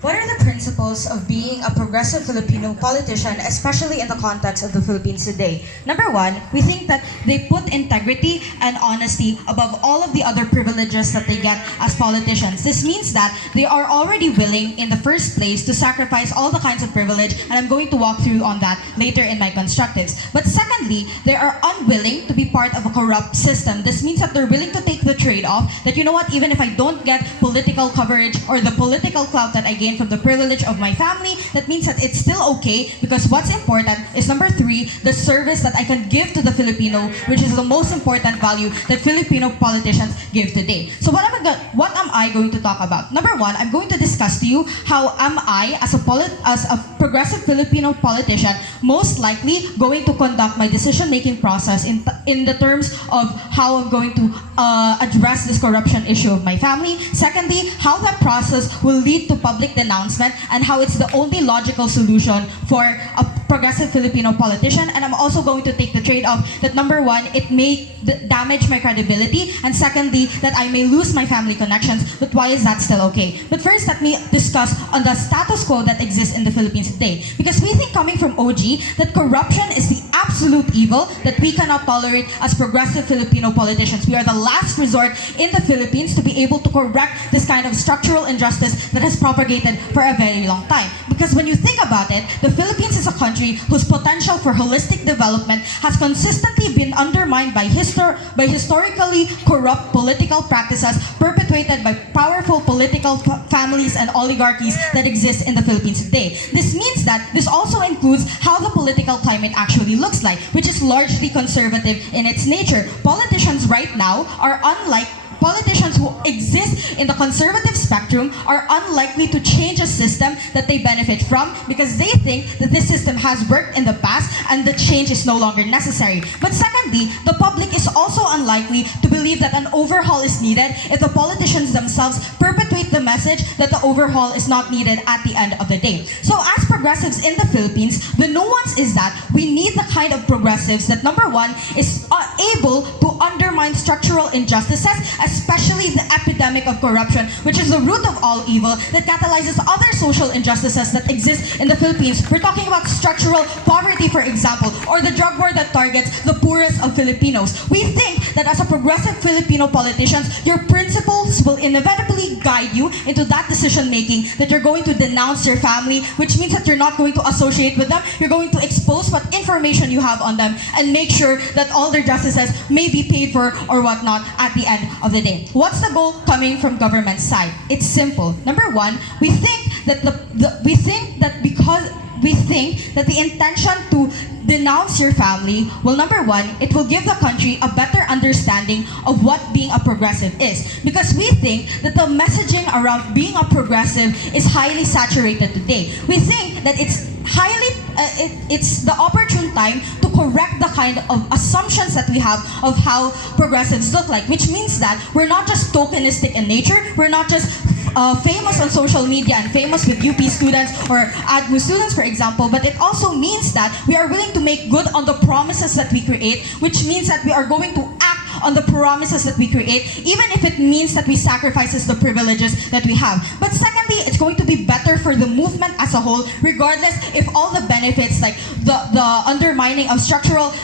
What are the principles of being a progressive Filipino politician, especially in the context of the Philippines today? Number one, we think that they put integrity and honesty above all of the other privileges that they get as politicians. This means that they are already willing in the first place to sacrifice all the kinds of privilege, and I'm going to walk through on that later in my constructives. But secondly, they are unwilling to be part of a corrupt system. This means that they're willing to take the trade-off that, you know what, even if I don't get political coverage or the political clout that I gain from the privilege of my family, that means that it's still okay, because what's important is number three, the service that I can give to the Filipino, which is the most important value that Filipino politicians give today. So what am I going to talk about? Number one, I'm going to discuss to you how am I, as a progressive Filipino politician, most likely going to conduct my decision-making process in the terms of how I'm going to address this corruption issue of my family. Secondly, how that process will lead to public denouncement and how it's the only logical solution for a progressive Filipino politician. And I'm also going to take the trade-off that number one, it may damage my credibility, and secondly, that I may lose my family connections. But why is that still okay? But first, let me discuss on the status quo that exists in the Philippines today. Because we think, coming from OG, that corruption is the absolute evil that we cannot tolerate as progressive Filipino politicians. We are the last resort in the Philippines to be able to correct this kind of structural injustice that has propagated for a very long time. Because when you think about it, the Philippines is a country whose potential for holistic development has consistently been undermined by historically corrupt political practices perpetuated by powerful political families and oligarchies that exist in the Philippines today. This means that this also includes how the political climate actually looks like, which is largely conservative in its nature. Politicians right now are unlike politicians who exist in the conservative spectrum are unlikely to change a system that they benefit from, because they think that this system has worked in the past and the change is no longer necessary. But secondly, the public is also unlikely to believe that an overhaul is needed if the politicians themselves perpetuate the message that the overhaul is not needed at the end of the day. So as progressives in the Philippines, the nuance is that we need the kind of progressives that, number one, is able to undermine structural injustices, especially the epidemic of corruption, which is the root of all evil that catalyzes other social injustices that exist in the Philippines. We're talking about structural poverty, for example, or the drug war that targets the poorest of Filipinos. We think that as a progressive Filipino politicians, your principles will inevitably guide you into that decision-making, that you're going to denounce your family, which means that you're not going to associate with them. You're going to expose what information you have on them and make sure that all their justices may be paid for or whatnot at the end of the day. What's the goal coming from government side? It's simple. Number one, we think that the intention to denounce your family, well, number one, it will give the country a better understanding of what being a progressive is. Because we think that the messaging around being a progressive is highly saturated today. We think that it's the opportune time to correct the kind of assumptions that we have of how progressives look like, which means that we're not just tokenistic in nature, we're not just famous on social media and famous with UP students or ADMU students, for example, but it also means that we are willing to make good on the promises that we create, which means that we are going to act on the promises that we create, even if it means that we sacrifices the privileges that we have. But secondly, it's going to be better for the movement as a whole, regardless if all the benefits, like the undermining of structural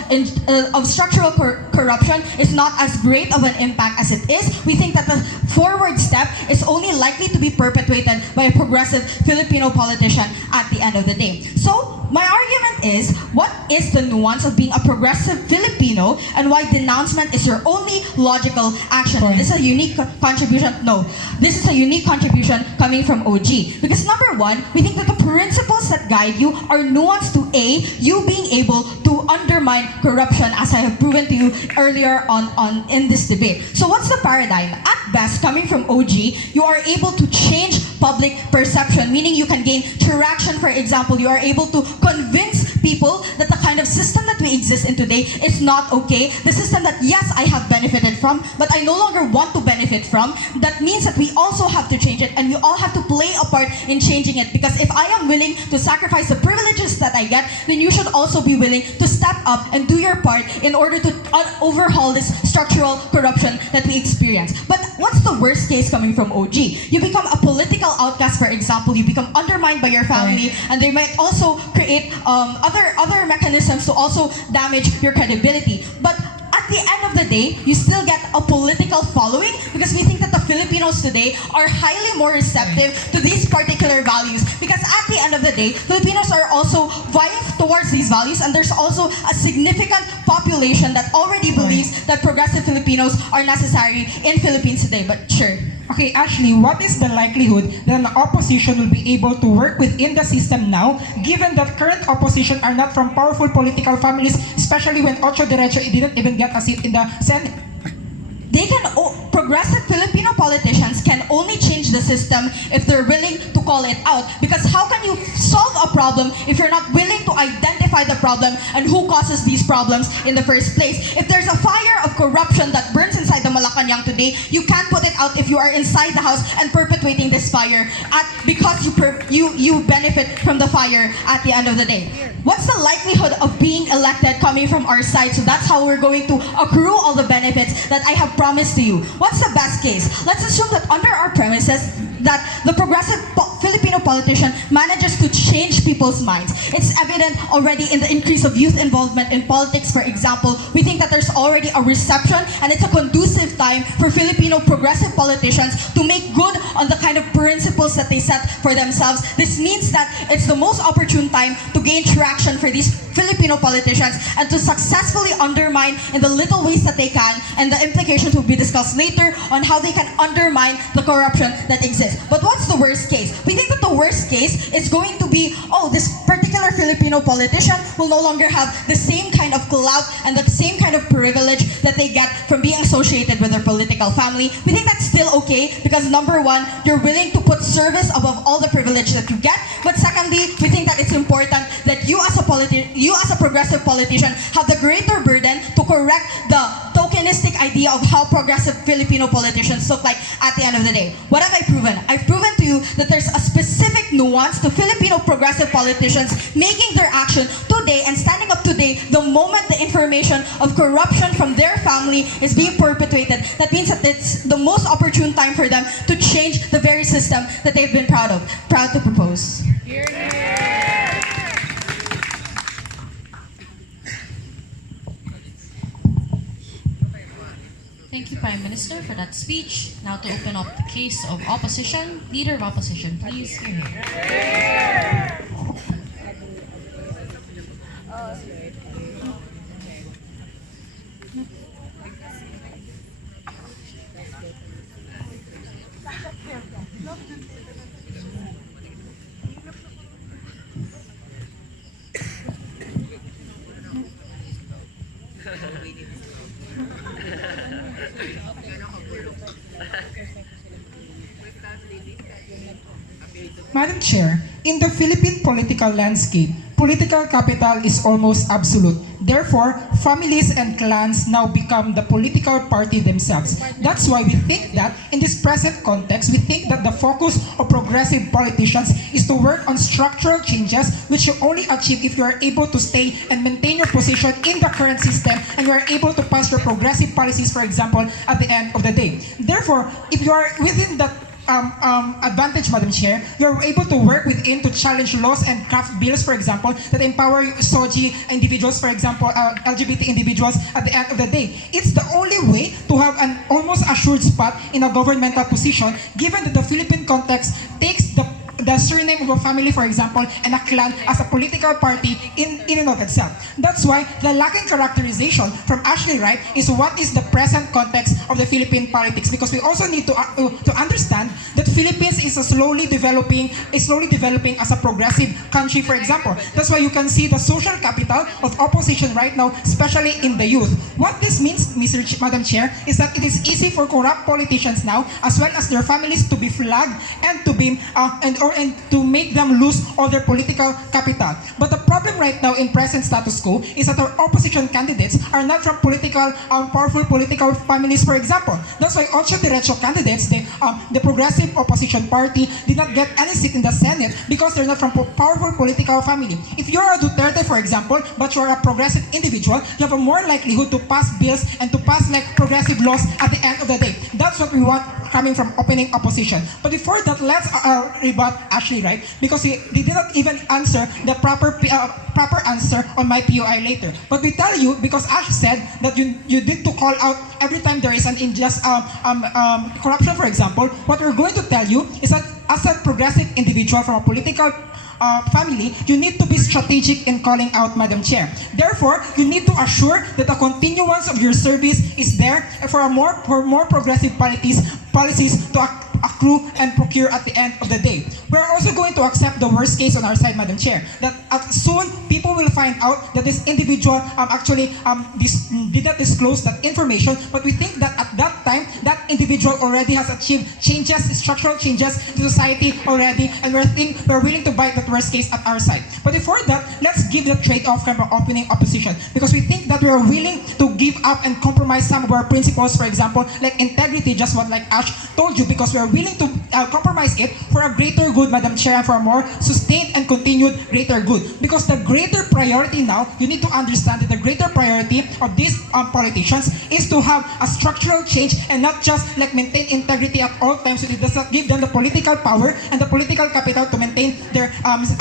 corruption, is not as great of an impact as it is. We think that the forward step is only likely to be perpetuated by a progressive Filipino politician at the end of the day. So my argument is, what is the nuance of being a progressive Filipino and why denouncement is your only logical action? This is a unique contribution. No, this is a unique contribution coming from OG. Because number one, we think that the principles that guide you are nuanced to A, you being able to undermine corruption, as I have proven to you earlier on in this debate. So what's the paradigm? At best, coming from OG, you are able to change public perception, meaning you can gain traction. For example, you are able to convince people that the kind of system that we exist in today is not okay. The system that, yes, I have benefited from, but I no longer want to benefit from. That means that we also have to change it, and we all have to play a part in changing it. Because if I am willing to sacrifice the privileges that I get, then you should also be willing to step up and do your part in order to overhaul this structural corruption that we experience. But what's the worst case coming from OG? You become a political outcast, for example. You become undermined by your family, and they might also create other mechanisms to also damage your credibility. But at the end of the day, you still get a political following, because we think that the Filipinos today are highly more receptive to these particular values. Because at the end of the day, Filipinos are also vying towards these values, and there's also a significant population that already believes that progressive Filipinos are necessary in Philippines today. But sure. Okay, Ashley, what is the likelihood that an opposition will be able to work within the system now, given that current opposition are not from powerful political families, especially when Ocho Derecho didn't even get a seat in the Senate? Progressive Filipino politicians can only change the system if they're willing to call it out. Because how can you solve a problem if you're not willing to identify the problem and who causes these problems in the first place? If there's a fire of corruption that burns inside the Malacanang today, you can't put it out if you are inside the house and perpetuating this fire because you benefit from the fire at the end of the day. What's the likelihood of being elected coming from our side? So that's how we're going to accrue all the benefits that I have promised to you. What's the best case? Let's assume that under our premises that the progressive Filipino politician manages to change people's minds. It's evident already in the increase of youth involvement in politics, for example. We think that there's already a reception, and it's a conducive time for Filipino progressive politicians to make good on the kind of principles that they set for themselves. This means that it's the most opportune time to gain traction for these Filipino politicians and to successfully undermine in the little ways that they can, and the implications will be discussed later on how they can undermine the corruption that exists. But what's the worst case? We think that the worst case is going to be, this particular Filipino politician will no longer have the same kind of clout and the same kind of privilege that they get from being associated with their political family. We think that's still okay because, number one, you're willing to put service above all the privilege that you get. But secondly, we think that it's important that you as a progressive politician have the greater burden to correct the tokenistic idea of how progressive Filipino politicians look like at the end of the day. What have I proven? I've proven to you that there's a specific nuance to Filipino progressive politicians making their action today and standing up today the moment the information of corruption from their family is being perpetuated. That means that it's the most opportune time for them to change the very system that they've been proud to propose. Thank you, Prime Minister, for that speech. Now to open up the case of opposition. Leader of Opposition, please go ahead. Madam Chair, in the Philippine political landscape, political capital is almost absolute. Therefore, families and clans now become the political party themselves. That's why we think that in this present context, we think that the focus of progressive politicians is to work on structural changes which you only achieve if you are able to stay and maintain your position in the current system and you are able to pass your progressive policies, for example, at the end of the day. Therefore, if you are within that advantage, Madam Chair, you're able to work within to challenge laws and craft bills, for example, that empower SOGI individuals, for example, LGBT individuals at the end of the day. It's the only way to have an almost assured spot in a governmental position, given that the Philippine context takes the surname of a family, for example, and a clan as a political party in and of itself. That's why the lacking characterization from Ashley Wright is what is the present context of the Philippine politics, because we also need to understand that Philippines is slowly developing as a progressive country, for example. That's why you can see the social capital of opposition right now, especially in the youth. What this means, Madam Chair, is that it is easy for corrupt politicians now, as well as their families, to be flagged and to be and to make them lose all their political capital. But the problem right now in present status quo is that our opposition candidates are not from powerful political families, for example. That's why Ocho Derecho candidates, the Progressive Opposition Party, did not get any seat in the Senate because they're not from powerful political family. If you're a Duterte, for example, but you're a progressive individual, you have a more likelihood to pass bills and to pass like progressive laws at the end of the day. That's what we want coming from opening opposition. But before that, let's rebut Ashley, right? Because they did not even answer the proper answer on my POI later. But we tell you, because Ash said that you need to call out every time there is an unjust corruption, for example. What we're going to tell you is that as a progressive individual from a political family, you need to be strategic in calling out, Madam Chair. Therefore, you need to assure that the continuance of your service is there for more progressive policies to accrue and procure at the end of the day. We're also going to accept the worst case on our side, Madam Chair, that soon people will find out that this individual did not disclose that information, but we think that at that time, that individual already has achieved structural changes in society already, and we're willing to bite that worst case at our side. But before that, let's give the trade-off from our opening opposition, because we think that we are willing to give up and compromise some of our principles, for example, like integrity, just what like Ash told you, because we are willing to compromise it for a greater good, Madam Chair, and for a more sustained and continued greater good. Because the greater priority now, you need to understand that the greater priority of these politicians is to have a structural change and not just like maintain integrity at all times, so it does not give them the political power and the political capital to maintain their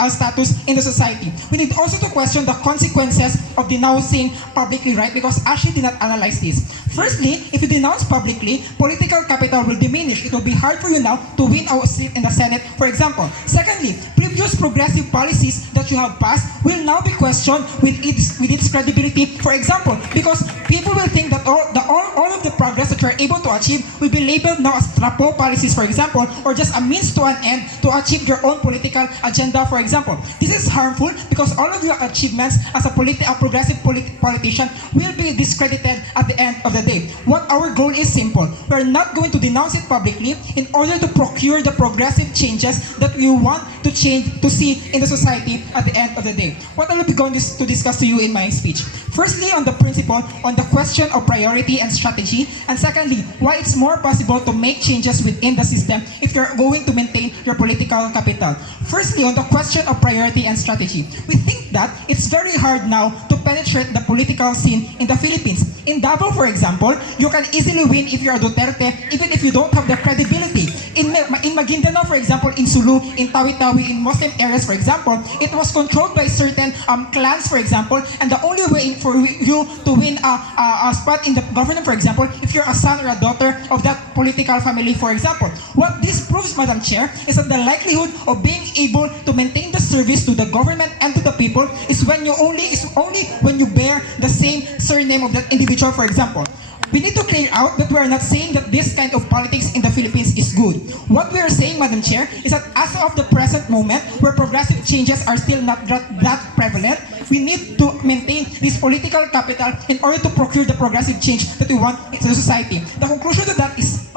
status in the society. We need also to question the consequences of denouncing publicly, right? Because Ashley did not analyze this. Firstly, if you denounce publicly, political capital will diminish. It will be hard for you now to win a seat in the Senate, for example. Secondly, previous progressive policies that you have passed will now be questioned with its credibility, for example, because people will think that all of the progress that you are able to achieve will be labeled now as trapo policies, for example, or just a means to an end to achieve your own political agenda, for example. This is harmful because all of your achievements as a progressive politician will be discredited at the end of the day. What our goal is simple. We're not going to denounce it publicly in order to procure the progressive changes that we want to see in the society at the end of the day. What I will be going to discuss to you in my speech. Firstly, on the principle, on the question of priority and strategy, and secondly, why it's more possible to make changes within the system if you're going to maintain your political capital. Firstly, on the question of priority and strategy, we think that it's very hard now to penetrate the political scene in the Philippines. In Davao, for example, you can easily win if you're a Duterte, even if you don't have the credibility. In Mindanao, for example, in Sulu, in Tawi-Tawi, in Muslim areas, for example, it was controlled by certain clans, for example, and the only way for you to win a spot in the government, for example, if you're a son or a daughter of that political family, for example. What this proves, Madam Chair, is that the likelihood of being able to maintain the service to the government and to the people is only when you bear the same surname of that individual, for example. We need to clear out that we are not saying that this kind of politics in the Philippines is good. What we are saying, Madam Chair, is that as of the present moment, where progressive changes are still not that prevalent, we need to maintain this political capital in order to procure the progressive change that we want in the society. The conclusion to that is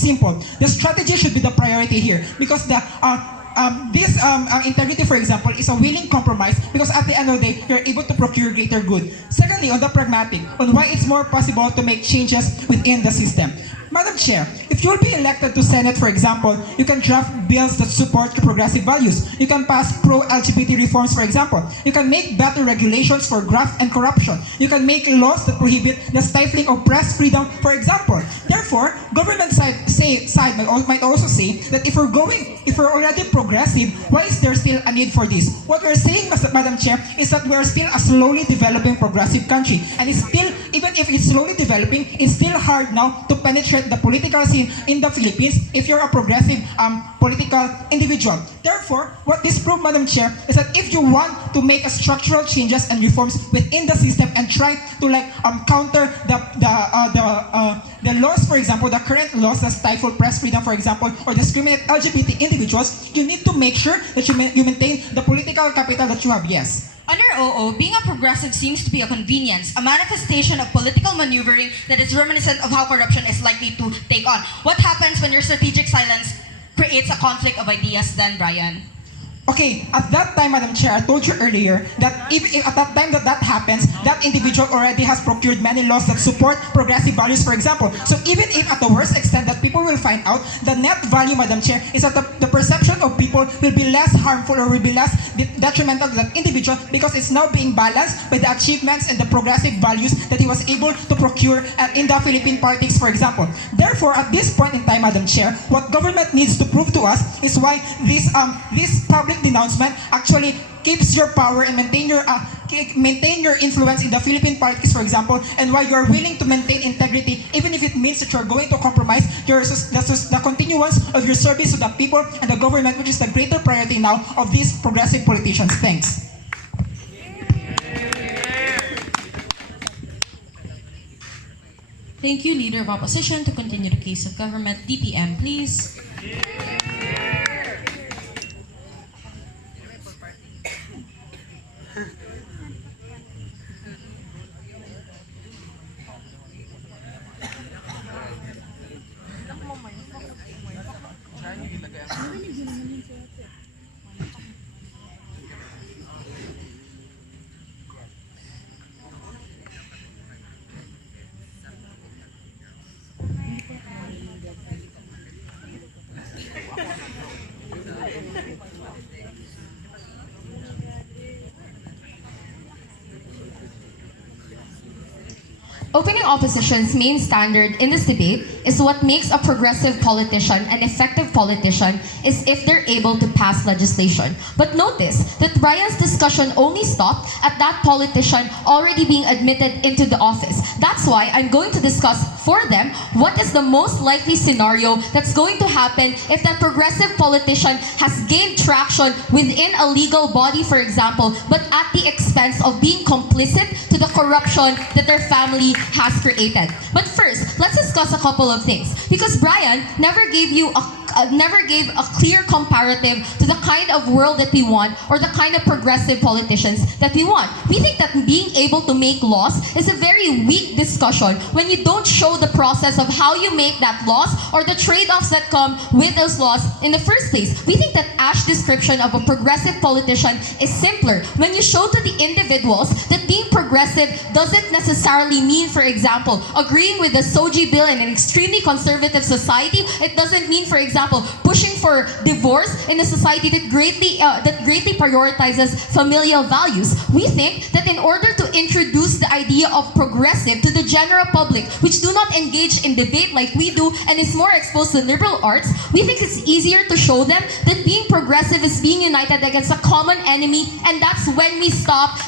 simple. The strategy should be the priority here, because this integrity, for example, is a willing compromise, because at the end of the day, you're able to procure greater good. Secondly, on the pragmatic, on why it's more possible to make changes within the system. Madam Chair, if you'll be elected to Senate, for example, you can draft bills that support your progressive values. You can pass pro-LGBT reforms, for example. You can make better regulations for graft and corruption. You can make laws that prohibit the stifling of press freedom, for example. Therefore, government side might also say that if we're already progressive, why is there still a need for this? What we're saying, Madam Chair, is that we're still a slowly developing progressive country. And it's still, even if it's slowly developing, it's still hard now to penetrate the political scene in the Philippines if you're a progressive political individual. Therefore, what this proves, Madam Chair, is that if you want to make structural changes and reforms within the system and try to counter the laws, for example, the current laws that stifle press freedom, for example, or discriminate LGBT individuals, you need to make sure that you maintain the political capital that you have, yes. Under OO, being a progressive seems to be a convenience, a manifestation of political maneuvering that is reminiscent of how corruption is likely to take on. What happens when your strategic silence creates a conflict of ideas then, Brian? Okay, at that time, Madam Chair, I told you earlier that if at that time that happens, that individual already has procured many laws that support progressive values, for example. So even if at the worst extent that people will find out, the net value, Madam Chair, is that the perception of people will be less harmful or will be less detrimental to that individual because it's now being balanced by the achievements and the progressive values that he was able to procure in the Philippine politics, for example. Therefore, at this point in time, Madam Chair, what government needs to prove to us is why this public denouncement actually keeps your power and maintain your influence in the Philippine politics, for example, and why you're willing to maintain integrity, even if it means that you're going to compromise the continuance of your service to the people and the government, which is the greater priority now of these progressive politicians. Thanks. Thank you, Leader of Opposition. To continue the case of government, DPM, please. Opening opposition's main standard in this debate is what makes a progressive politician an effective politician is if they're able to pass legislation. But notice that Brian's discussion only stopped at that politician already being admitted into the office. That's why I'm going to discuss for them what is the most likely scenario that's going to happen if that progressive politician has gained traction within a legal body, for example, but at the expense of being complicit to the corruption that their family has created. But first, let's discuss a couple of things. Because Brian never gave a clear comparative to the kind of world that we want or the kind of progressive politicians that we want. We think that being able to make laws is a very weak discussion when you don't show the process of how you make that laws or the trade-offs that come with those laws in the first place. We think that Ash's description of a progressive politician is simpler when you show to the individuals that being progressive doesn't necessarily mean, for example, agreeing with the Soji bill in an extremely conservative society. It doesn't mean, for example, pushing for divorce in a society that greatly prioritizes familial values. We think that in order to introduce the idea of progressive to the general public, which do not engage in debate like we do and is more exposed to liberal arts, we think it's easier to show them that being progressive is being united against a common enemy, and that's when we stop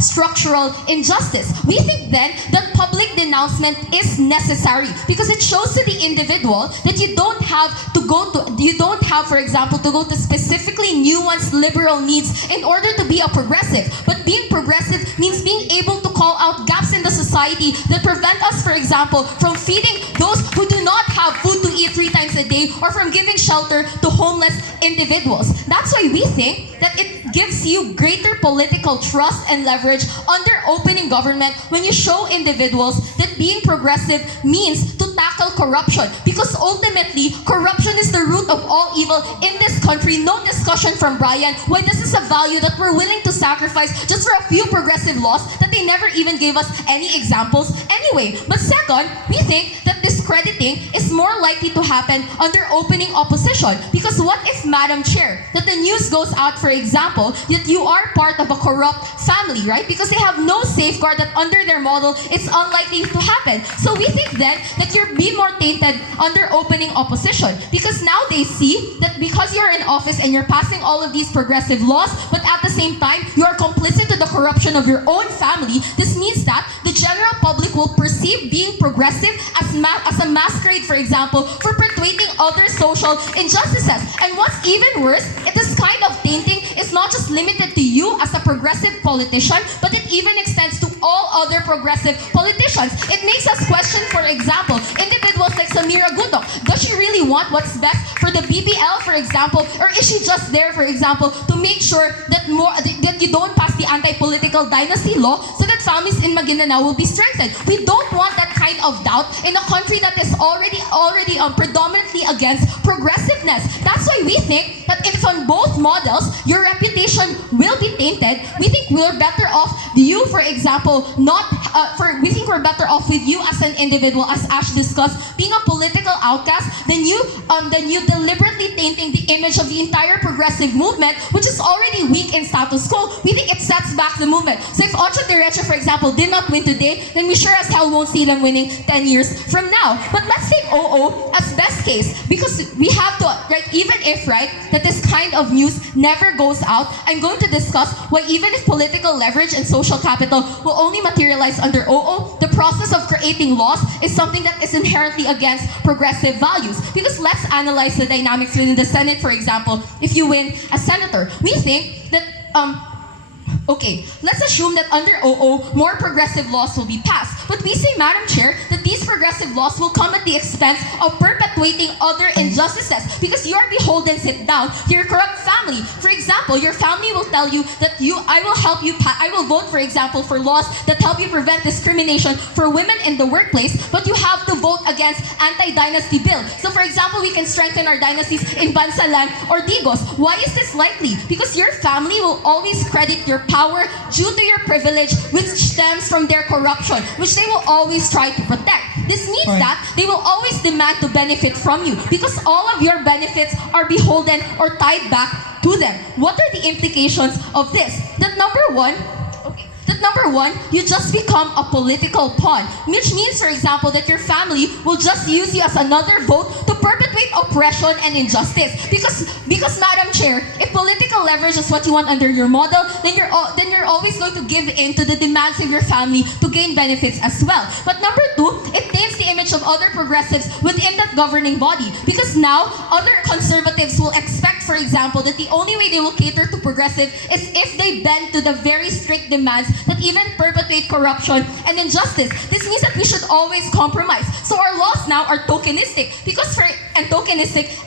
structural injustice. We think then that public denouncement is necessary because it shows to the individual that you don't have, for example, to go to specifically nuanced liberal needs in order to be a progressive. But being progressive means being able to call out gaps in the society that prevent us, for example, from feeding those who do not have food to eat 3 times a day or from giving shelter to homeless individuals. That's why we think that it gives you greater political trust and leverage under opening government when you show individuals that being progressive means to tackle corruption, because ultimately corruption is the root of all evil in this country. No discussion from Brian why this is a value that we're willing to sacrifice just for a few progressive laws that they never even gave us any examples anyway. But second, we think that discrediting is more likely to happen under opening opposition, because what if, Madam Chair, that the news goes out, for example, that you are part of a corrupt family, right? Because they have no safeguard that under their model it's unlikely to happen. So we think then that you're being more tainted under opening opposition, because now they see that because you're in office and you're passing all of these progressive laws, but at the same time you are complicit to the corruption of your own family. This means that the general public will perceive being progressive as a masquerade, for example, for perpetuating other social injustices. And what's even worse, this kind of tainting is not just limited to you as a progressive politician, but it even extends to all other progressive politicians. It makes us question, for example, individuals like Samira Gutok. Does she really want what's best for the BBL, for example, or is she just there, for example, to make sure that you don't pass the anti-political dynasty law so that families in Mindanao will be strengthened? We don't want that kind of doubt in a country that is already predominantly against progressiveness. That's why we think that if on both models, your reputation will be tainted, we think we're better off you, for example, we think we're better off with you as an individual, as Ash discussed, being a political outcast than you deliberately tainting the image of the entire progressive movement, which is already weak in status quo. We think it sets back the movement. So if Ocho Derecho, for example, did not win today, then we sure as hell won't see them winning 10 years from now. But let's take OO as best case, because we have to, right, even if, right, that this kind of news never goes out, I'm going to discuss why even if political leverage and social capital will only materialize under OO, the process of creating laws is something that is inherently against progressive values. Because let's analyze the dynamics within the Senate, for example. If you win as senator, we think that okay, let's assume that under OO, more progressive laws will be passed. But we say, Madam Chair, that these progressive laws will come at the expense of perpetuating other injustices because you're beholden, sit down, to your corrupt family. For example, your family will tell you that I will vote, for example, for laws that help you prevent discrimination for women in the workplace, but you have to vote against anti-dynasty bill. So for example, we can strengthen our dynasties in Bansalan or Digos. Why is this likely? Because your family will always credit your power due to your privilege, which stems from their corruption, which they will always try to protect. This means that they will always demand to benefit from you because all of your benefits are beholden or tied back to them. What are the implications of this? That number one, you just become a political pawn, which means, for example, that your family will just use you as another vote to perpetuate oppression and injustice. Because Madam Chair, if political leverage is what you want under your model, then you're always going to give in to the demands of your family to gain benefits as well. But number two, it taints the image of other progressives within that governing body. Because now, other conservatives will expect, for example, that the only way they will cater to progressive is if they bend to the very strict demands that even perpetuate corruption and injustice. This means that we should always compromise. So our laws now are tokenistic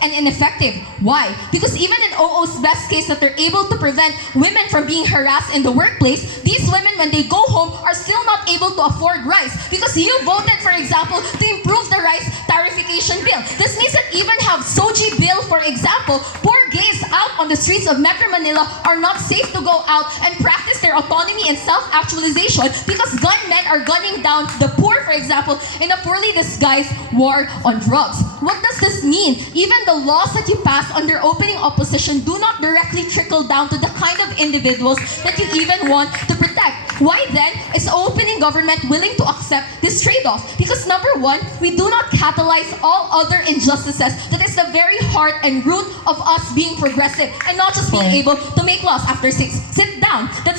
and ineffective. Why? Because even in OO's best case that they're able to prevent women from being harassed in the workplace, these women, when they go home, are still not able to afford rice because you voted, for example, to improve the rice tarification bill. This means that even have Soji bill, for example, poor gays out on the streets of Metro Manila are not safe to go out and practice their autonomy and self-actualization because gunmen are gunning down the poor, for example, in a poorly disguised war on drugs. What does this mean? Even the laws that you pass under opening opposition do not directly trickle down to the kind of individuals that you even want to protect. Why then is opening government willing to accept this trade-off? Because number one, we do not catalyze all other injustices that is the very heart and root of us being progressive and not just being able to make laws after 6. Sit down. That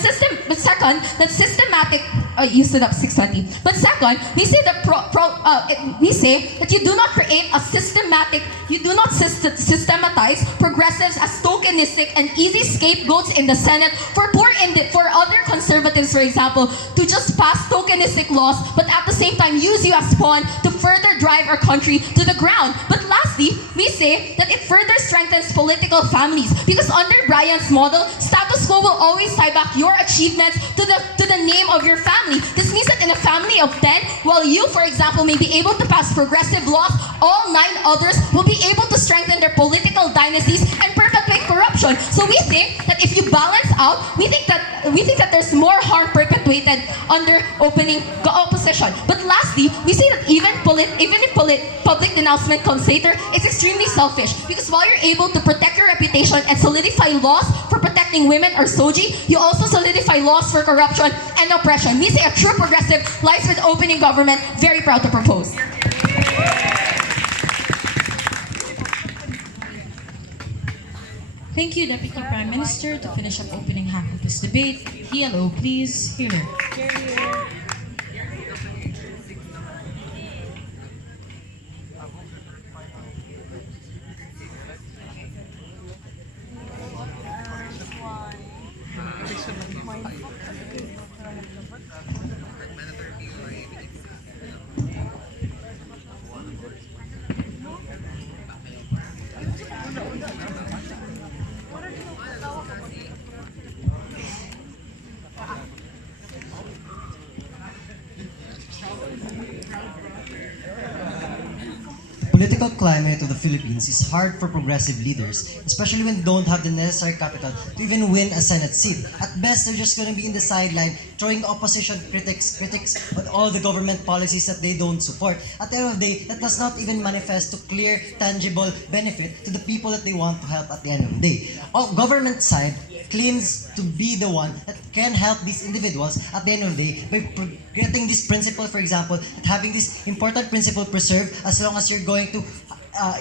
systematic. You stood up 6:20. But second, we say that you do not create a systematize progressives as tokenistic and easy scapegoats in the Senate for other conservatives, for example, to just pass tokenistic laws, but at the same time use you as pawn to further drive our country to the ground. But lastly, we say that it further strengthens political families because under Brian's model, status quo will always tie back your achievements to the name of your family. This means that in a family of 10, while you, for example, may be able to pass progressive laws, all 9 others will be able to strengthen their political dynasties and perpetuate corruption. So we think that if you balance out, we think that there's more harm perpetuated under opening opposition. But lastly, we say that even if public denouncement comes later, it's extremely selfish because while you're able to protect your reputation and solidify laws for protecting women or Soji, you also solidify laws for corruption and oppression. We say a true progressive lies with opening government. Very proud to propose. Thank you, Deputy Prime Minister. To finish up opening half of this debate, PLO, please. Here. climate of the Philippines is hard for progressive leaders, especially when they don't have the necessary capital to even win a Senate seat. At best, they're just going to be in the sideline, throwing opposition critics on all the government policies that they don't support. At the end of the day, that does not even manifest to clear, tangible benefit to the people that they want to help at the end of the day. All government side claims to be the one that can help these individuals at the end of the day by getting this principle, for example, that having this important principle preserved as long as you're going to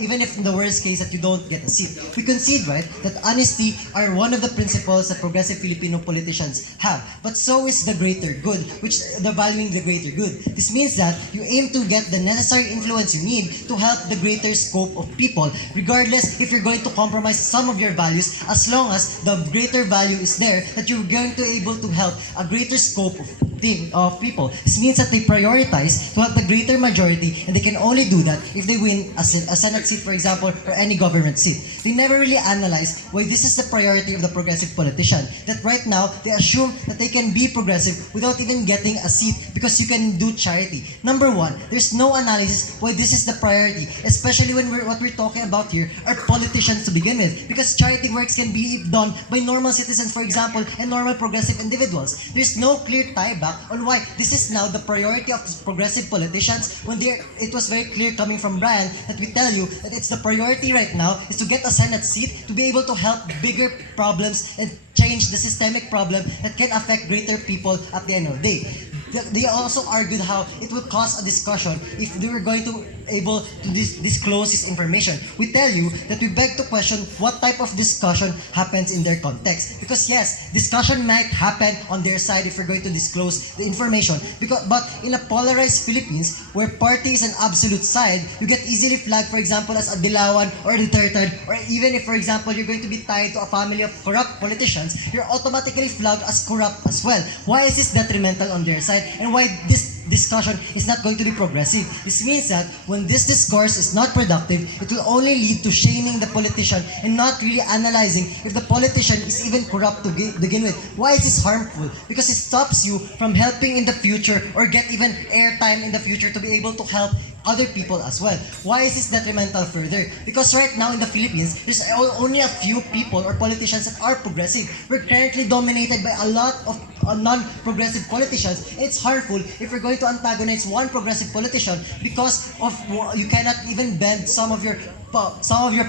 even if in the worst case that you don't get a seat. We concede, right, that honesty are one of the principles that progressive Filipino politicians have. But so is the greater good, which the valuing the greater good. This means that you aim to get the necessary influence you need to help the greater scope of people, regardless if you're going to compromise some of your values, as long as the greater value is there, that you're going to able to help a greater scope of people. This means that they prioritize to help the greater majority, and they can only do that if they win a Senate seat, for example, or any government seat. They never really analyze why this is the priority of the progressive politician. That right now, they assume that they can be progressive without even getting a seat because you can do charity. Number one, there's no analysis why this is the priority, especially when what we're talking about here are politicians to begin with, because charity works can be done by normal citizens, for example, and normal progressive individuals. There's no clear tie back on why this is now the priority of progressive politicians when it was very clear coming from Brian that we tell you that it's the priority right now is to get a Senate seat to be able to help bigger problems and change the systemic problem that can affect greater people at the end of the day. They also argued how it would cause a discussion if they were going to able to disclose this information. We tell you that we beg to question what type of discussion happens in their context. Because yes, discussion might happen on their side if we're going to disclose the information. But in a polarized Philippines, where party is an absolute side, you get easily flagged, for example, as a dilawan or a deterred, or even if, for example, you're going to be tied to a family of corrupt politicians, you're automatically flagged as corrupt as well. Why is this detrimental on their side? And why this discussion is not going to be progressive? This means that when this discourse is not productive, it will only lead to shaming the politician and not really analyzing if the politician is even corrupt to begin with. Why is this harmful? Because it stops you from helping in the future or get even airtime in the future to be able to help other people as well. Why is this detrimental further? Because right now in the Philippines, there's only a few people or politicians that are progressive. We're currently dominated by a lot of non-progressive politicians. It's harmful if we're going to antagonize one progressive politician because of you cannot even bend some of your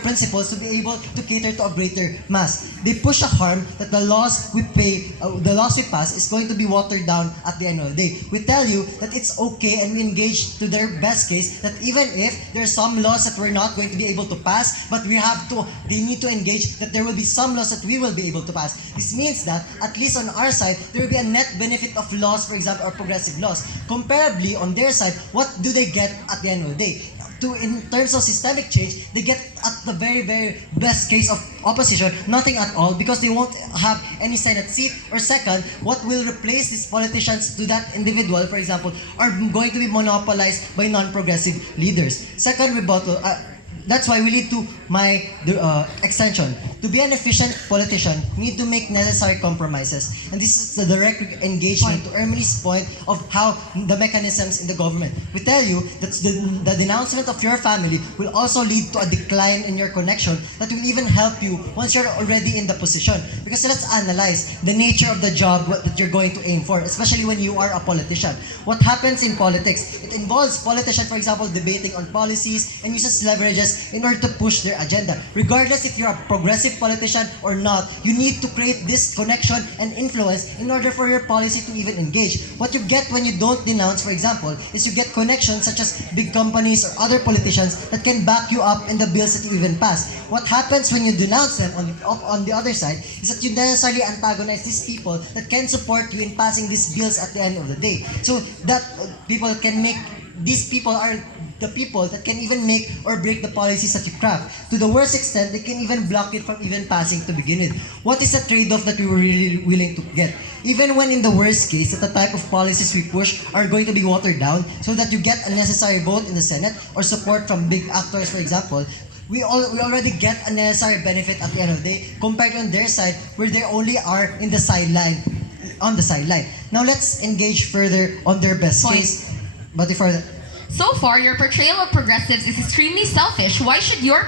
principles to be able to cater to a greater mass. They push a harm that the laws we pass is going to be watered down at the end of the day. We tell you that it's okay and we engage to their best case that even if there are some laws that we're not going to be able to pass, but they need to engage that there will be some laws that we will be able to pass. This means that at least on our side, there will be a net benefit of laws, for example, or progressive laws. Comparably, on their side, what do they get at the end of the day? In terms of systemic change, they get at the very, very best case of opposition, nothing at all, because they won't have any Senate seat. Or second, what will replace these politicians to that individual, for example, are going to be monopolized by non-progressive leaders. Second rebuttal, that's why we lead to my extension. To be an efficient politician, we need to make necessary compromises. And this is the direct engagement to Erminie's point of how the mechanisms in the government. We tell you that the denouncement of your family will also lead to a decline in your connection that will even help you once you're already in the position. Because let's analyze the nature of the job that you're going to aim for, especially when you are a politician. What happens in politics? It involves politicians, for example, debating on policies and uses leverages in order to push their agenda. Regardless if you're a progressive politician or not, you need to create this connection and influence in order for your policy to even engage. What you get when you don't denounce, for example, is you get connections such as big companies or other politicians that can back you up in the bills that you even pass. What happens when you denounce them on the other side is that you necessarily antagonize these people that can support you in passing these bills at the end of the day. So that people can make, these people are the people that can even make or break the policies that you craft. To the worst extent, they can even block it from even passing to begin with. What is the trade-off that we were really willing to get? Even when in the worst case, that the type of policies we push are going to be watered down so that you get a necessary vote in the Senate or support from big actors, for example, we already get a necessary benefit at the end of the day compared on their side where they only are in the sideline, on the sideline. Now let's engage further on their best case. But before that, So far, your portrayal of progressives is extremely selfish. Why should your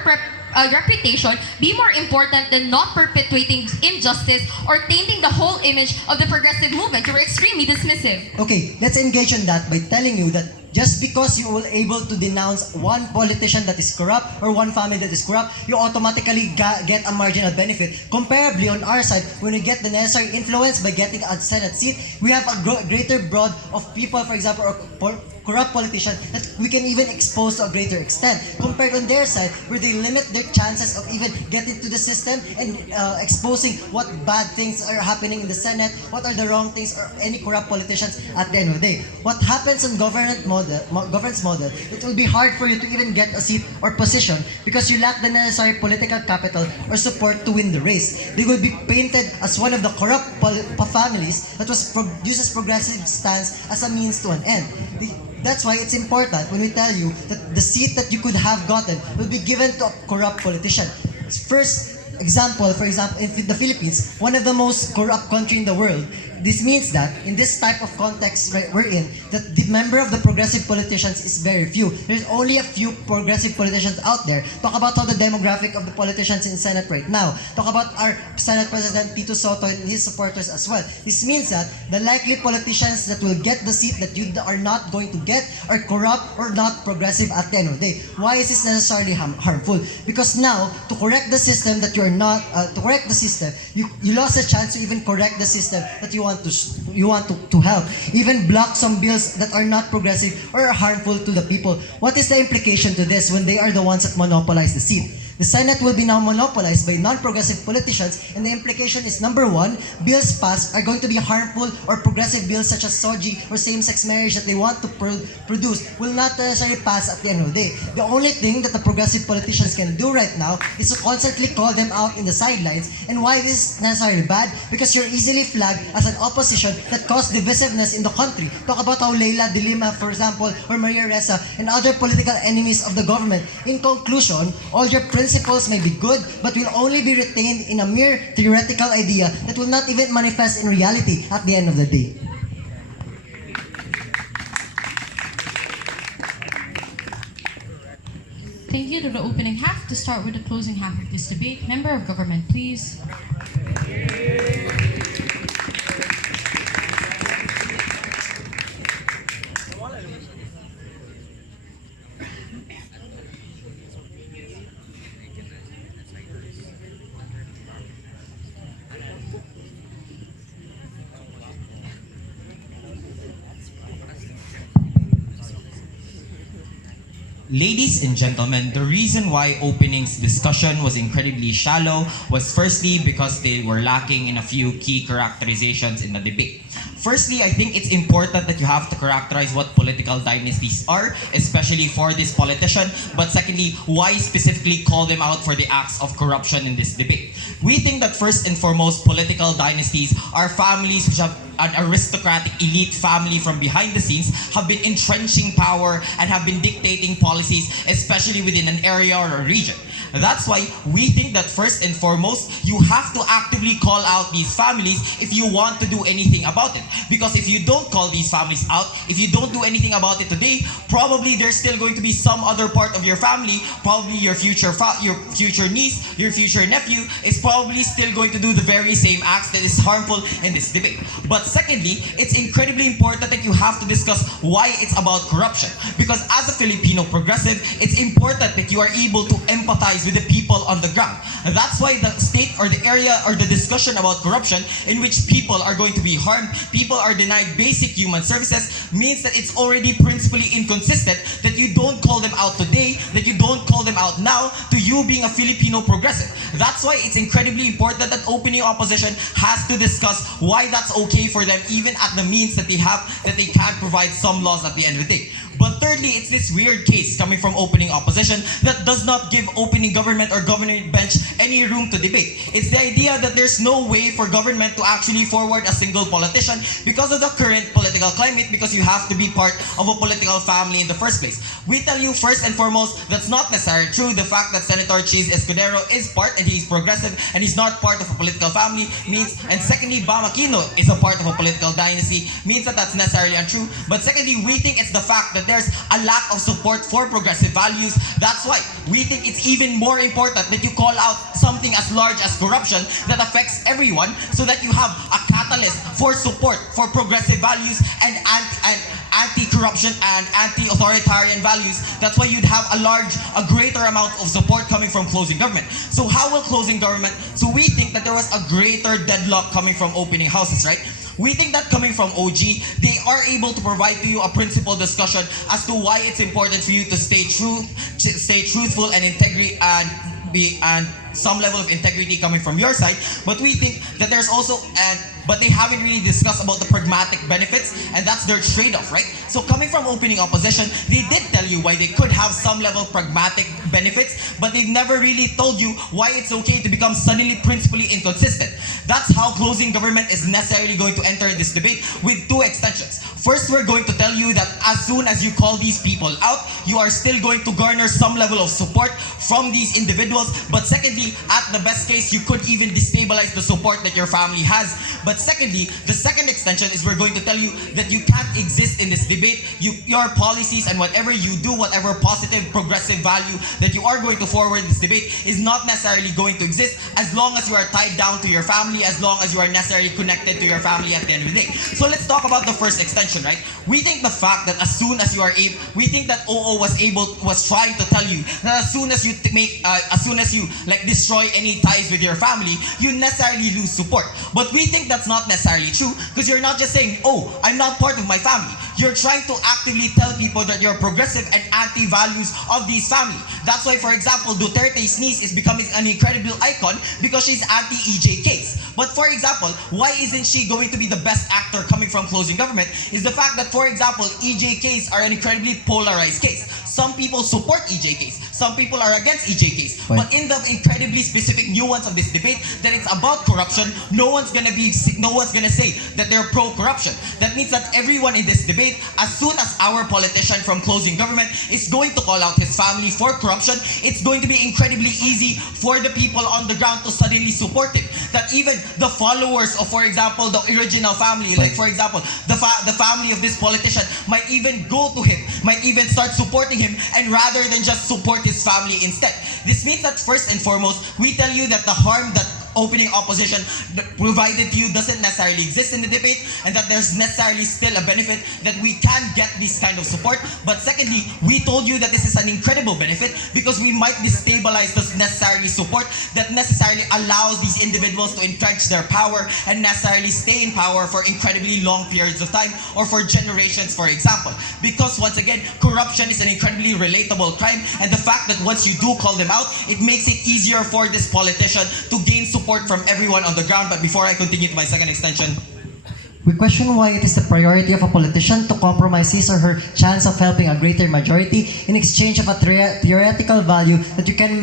reputation be more important than not perpetuating injustice or tainting the whole image of the progressive movement? You were extremely dismissive. Okay, let's engage on that by telling you that just because you were able to denounce one politician that is corrupt or one family that is corrupt, you automatically get a marginal benefit. Comparably, on our side, when we get the necessary influence by getting a Senate seat, we have a greater broad of people, for example, or corrupt politicians that we can even expose to a greater extent. Compared on their side, where they limit their chances of even getting to the system and exposing what bad things are happening in the Senate, what are the wrong things, or any corrupt politicians at the end of the day. What happens in governance model, it will be hard for you to even get a seat or position because you lack the necessary political capital or support to win the race. They will be painted as one of the corrupt families that uses progressive stance as a means to an end. That's why it's important when we tell you that the seat that you could have gotten will be given to a corrupt politician. First example, for example, in the Philippines, one of the most corrupt country in the world. This means that in this type of context we're in, that the member of the progressive politicians is very few. There's only a few progressive politicians out there. Talk about how the demographic of the politicians in Senate right now. Talk about our Senate President Tito Soto and his supporters as well. This means that the likely politicians that will get the seat that you are not going to get are corrupt or not progressive at the end of the day. Why is this necessarily harmful? Because now, to correct the system that you're not, to correct the system, you lost a chance to even correct the system that you want to help. Even block some bills that are not progressive or are harmful to the people. What is the implication to this when they are the ones that monopolize the seat? The Senate will be now monopolized by non-progressive politicians, and the implication is, number one, bills passed are going to be harmful, or progressive bills such as SOGI or same-sex marriage that they want to produce will not necessarily pass at the end of the day. The only thing that the progressive politicians can do right now is to constantly call them out in the sidelines. And why this is necessarily bad? Because you're easily flagged as an opposition that caused divisiveness in the country. Talk about how Leila de Lima, for example, or Maria Ressa, and other political enemies of the government. In conclusion, all your principles may be good, but will only be retained in a mere theoretical idea that will not even manifest in reality at the end of the day. Thank you to the opening half. To start with the closing half of this debate, member of government, please. Ladies and gentlemen, the reason why opening's discussion was incredibly shallow was firstly because they were lacking in a few key characterizations in the debate. Firstly, I think it's important that you have to characterize what political dynasties are, especially for this politician. But secondly, why specifically call them out for the acts of corruption in this debate? We think that first and foremost, political dynasties are families which have an aristocratic elite family from behind the scenes, have been entrenching power and have been dictating policies, especially within an area or a region. That's why we think that first and foremost, you have to actively call out these families if you want to do anything about it. Because if you don't call these families out, if you don't do anything about it today, probably there's still going to be some other part of your family, probably your future niece, your future nephew, is probably still going to do the very same acts that is harmful in this debate. But secondly, it's incredibly important that you have to discuss why it's about corruption. Because as a Filipino progressive, it's important that you are able to empathize with the people on the ground. That's why the state or the area or the discussion about corruption in which people are going to be harmed, people are denied basic human services, means that it's already principally inconsistent that you don't call them out today, that you don't call them out now to you being a Filipino progressive. That's why it's incredibly important that opening opposition has to discuss why that's okay for them, even at the means that they have, that they can't provide some laws at the end of the day. But thirdly, it's this weird case coming from opening opposition that does not give opening government or government bench any room to debate. It's the idea that there's no way for government to actually forward a single politician because of the current political climate, because you have to be part of a political family in the first place. We tell you first and foremost, that's not necessarily true. The fact that Senator Cheese Escudero is part and he's progressive and he's not part of a political family means, and secondly, Bam Aquino is a part of a political dynasty, means that that's necessarily untrue. But secondly, we think it's the fact that that there's a lack of support for progressive values. That's why we think it's even more important that you call out something as large as corruption that affects everyone, so that you have a catalyst for support for progressive values and anti-corruption and anti-authoritarian values. That's why you'd have a greater amount of support coming from closing government. So how will closing government? So we think that there was a greater deadlock coming from opening houses, right? We think that coming from OG, they are able to provide to you a principled discussion as to why it's important for you to stay truthful and integrity and some level of integrity coming from your side. But we think that there's also but they haven't really discussed about the pragmatic benefits, and that's their trade-off, right? So coming from opening opposition, they did tell you why they could have some level of pragmatic benefits, but they've never really told you why it's okay to become suddenly principally inconsistent. That's how closing government is necessarily going to enter this debate with two extensions. First, we're going to tell you that as soon as you call these people out, you are still going to garner some level of support from these individuals. But secondly, at the best case, you could even destabilize the support that your family has. But secondly, the second extension is we're going to tell you that you can't exist in this debate. Your policies and whatever you do, whatever positive, progressive value that you are going to forward in this debate is not necessarily going to exist as long as you are tied down to your family, as long as you are necessarily connected to your family at the end of the day. So let's talk about the first extension, right? We think the fact that as soon as you are able, we think that OO was trying to tell you that as soon as you destroy any ties with your family, you necessarily lose support. But we think that's not necessarily true, because you're not just saying, oh, I'm not part of my family. You're trying to actively tell people that you're progressive and anti-values of these family. That's why, for example, Duterte's niece is becoming an incredible icon because she's anti-EJKs. But for example, why isn't she going to be the best actor coming from closing government? Is the fact that, for example, EJKs are an incredibly polarized case. Some people support EJKs. Some people are against EJKs. But in the incredibly specific nuance of this debate, that it's about corruption, no one's gonna say that they're pro-corruption. That means that everyone in this debate, as soon as our politician from closing government is going to call out his family for corruption, it's going to be incredibly easy for the people on the ground to suddenly support it. That even the followers of, for example, the original family, like for example, the family of this politician might even go to him, might even start supporting him, and rather than just support his family instead. This means that first and foremost, we tell you that the harm that opening opposition provided to you doesn't necessarily exist in the debate, and that there's necessarily still a benefit that we can get this kind of support. But secondly, we told you that this is an incredible benefit because we might destabilize this necessary support that necessarily allows these individuals to entrench their power and necessarily stay in power for incredibly long periods of time or for generations, for example. Because once again, corruption is an incredibly relatable crime, and the fact that once you do call them out, it makes it easier for this politician to gain support from everyone on the ground. But before I continue to my second extension, We question why it is the priority of a politician to compromise his or her chance of helping a greater majority in exchange of a theoretical value that you can't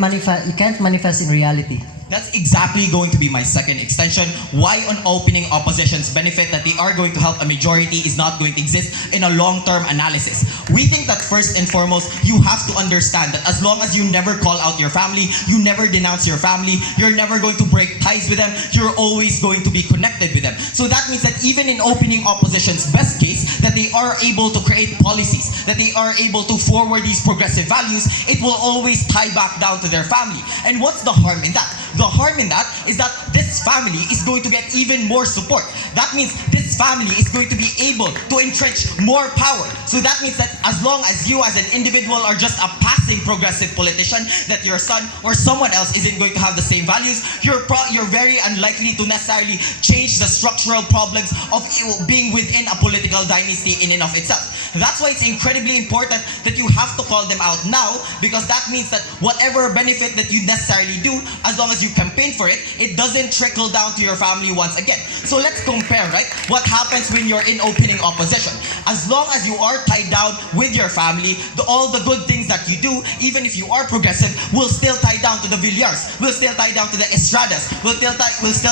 manifest in reality. that's exactly going to be my second extension. Why on opening opposition's benefit that they are going to help a majority is not going to exist in a long-term analysis. We think that first and foremost, you have to understand that as long as you never call out your family, you never denounce your family, you're never going to break ties with them, you're always going to be connected with them. So that means that even in opening opposition's best case, that they are able to create policies, that they are able to forward these progressive values, it will always tie back down to their family. And what's the harm in that? The harm in that is that this family is going to get even more support. That means this family is going to be able to entrench more power. So that means that as long as you as an individual are just a passing progressive politician, that your son or someone else isn't going to have the same values, you're very unlikely to necessarily change the structural problems of being within a political dynasty in and of itself. That's why it's incredibly important that you have to call them out now, because that means that whatever benefit that you necessarily do, as long as you campaign for it, it doesn't trickle down to your family once again. So let's compare, right? What happens when you're in opening opposition? As long as you are tied down with your family, all the good things that you do, even if you are progressive, will still tie down to the Villars, will still tie down to the Estradas, will still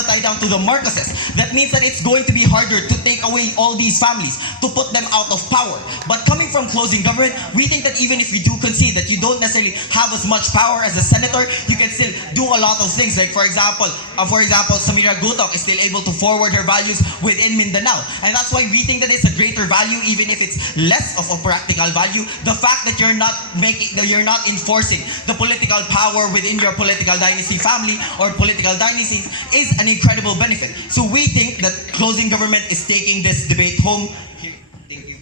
tie down to the Marcoses. That means that it's going to be harder to take away all these families. to put them out of power. But coming from closing government, we think that even if we do concede that you don't necessarily have as much power as a senator, you can still do a lot of things. Like for example, Samira Gutok is still able to forward her values within Mindanao. And that's why we think that it's a greater value, even if it's less of a practical value. The fact that you're not enforcing the political power within your political dynasty family or political dynasty is an incredible benefit. So we think that closing government is taking this debate home. Here, thank you.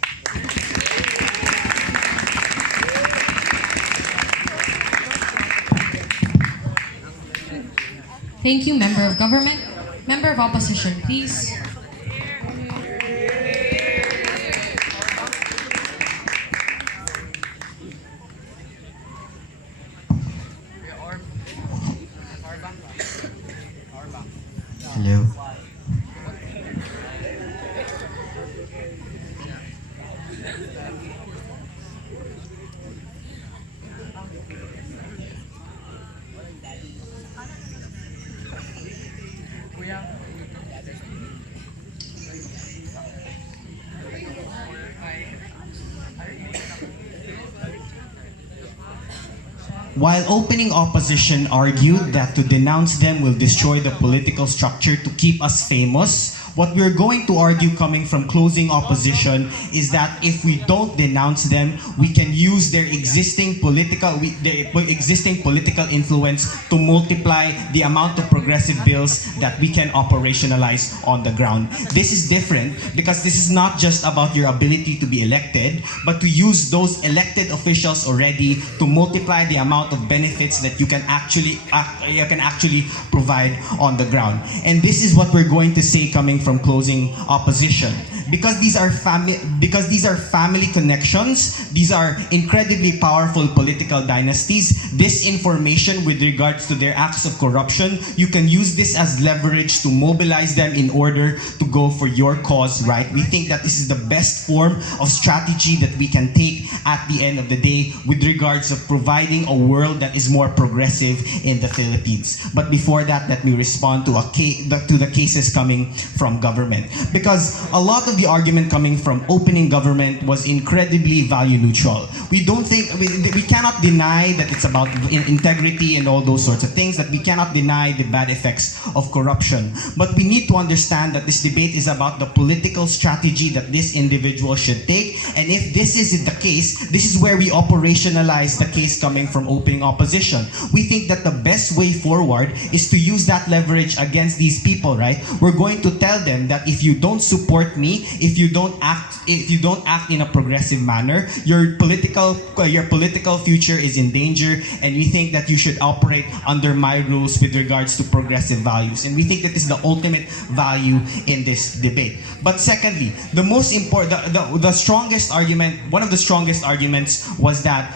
Thank you, Member of Government. Member of Opposition, please. Hello. While opening opposition argued that to denounce them will destroy the political structure to keep us famous, what we're going to argue coming from closing opposition is that if we don't denounce them, we can use their existing political influence to multiply the amount of progressive bills that we can operationalize on the ground. This is different because this is not just about your ability to be elected, but to use those elected officials already to multiply the amount of benefits that you can actually provide on the ground. And this is what we're going to say coming from closing opposition. Because these are family connections, these are incredibly powerful political dynasties. This information with regards to their acts of corruption, you can use this as leverage to mobilize them in order to go for your cause, right? We think that this is the best form of strategy that we can take at the end of the day with regards of providing a world that is more progressive in the Philippines. But before that, let me respond to the cases coming from government. Because a lot of the argument coming from opening government was incredibly value neutral. We cannot deny that it's about integrity and all those sorts of things, that we cannot deny the bad effects of corruption. But we need to understand that this debate is about the political strategy that this individual should take. And if this is the case, this is where we operationalize the case coming from opening opposition. We think that the best way forward is to use that leverage against these people, right? We're going to tell them that if you don't support me, if you don't act in a progressive manner, your political future is in danger, and we think that you should operate under my rules with regards to progressive values. And we think that this is the ultimate value in this debate. But secondly, the most important, the strongest argument, one of the strongest arguments was that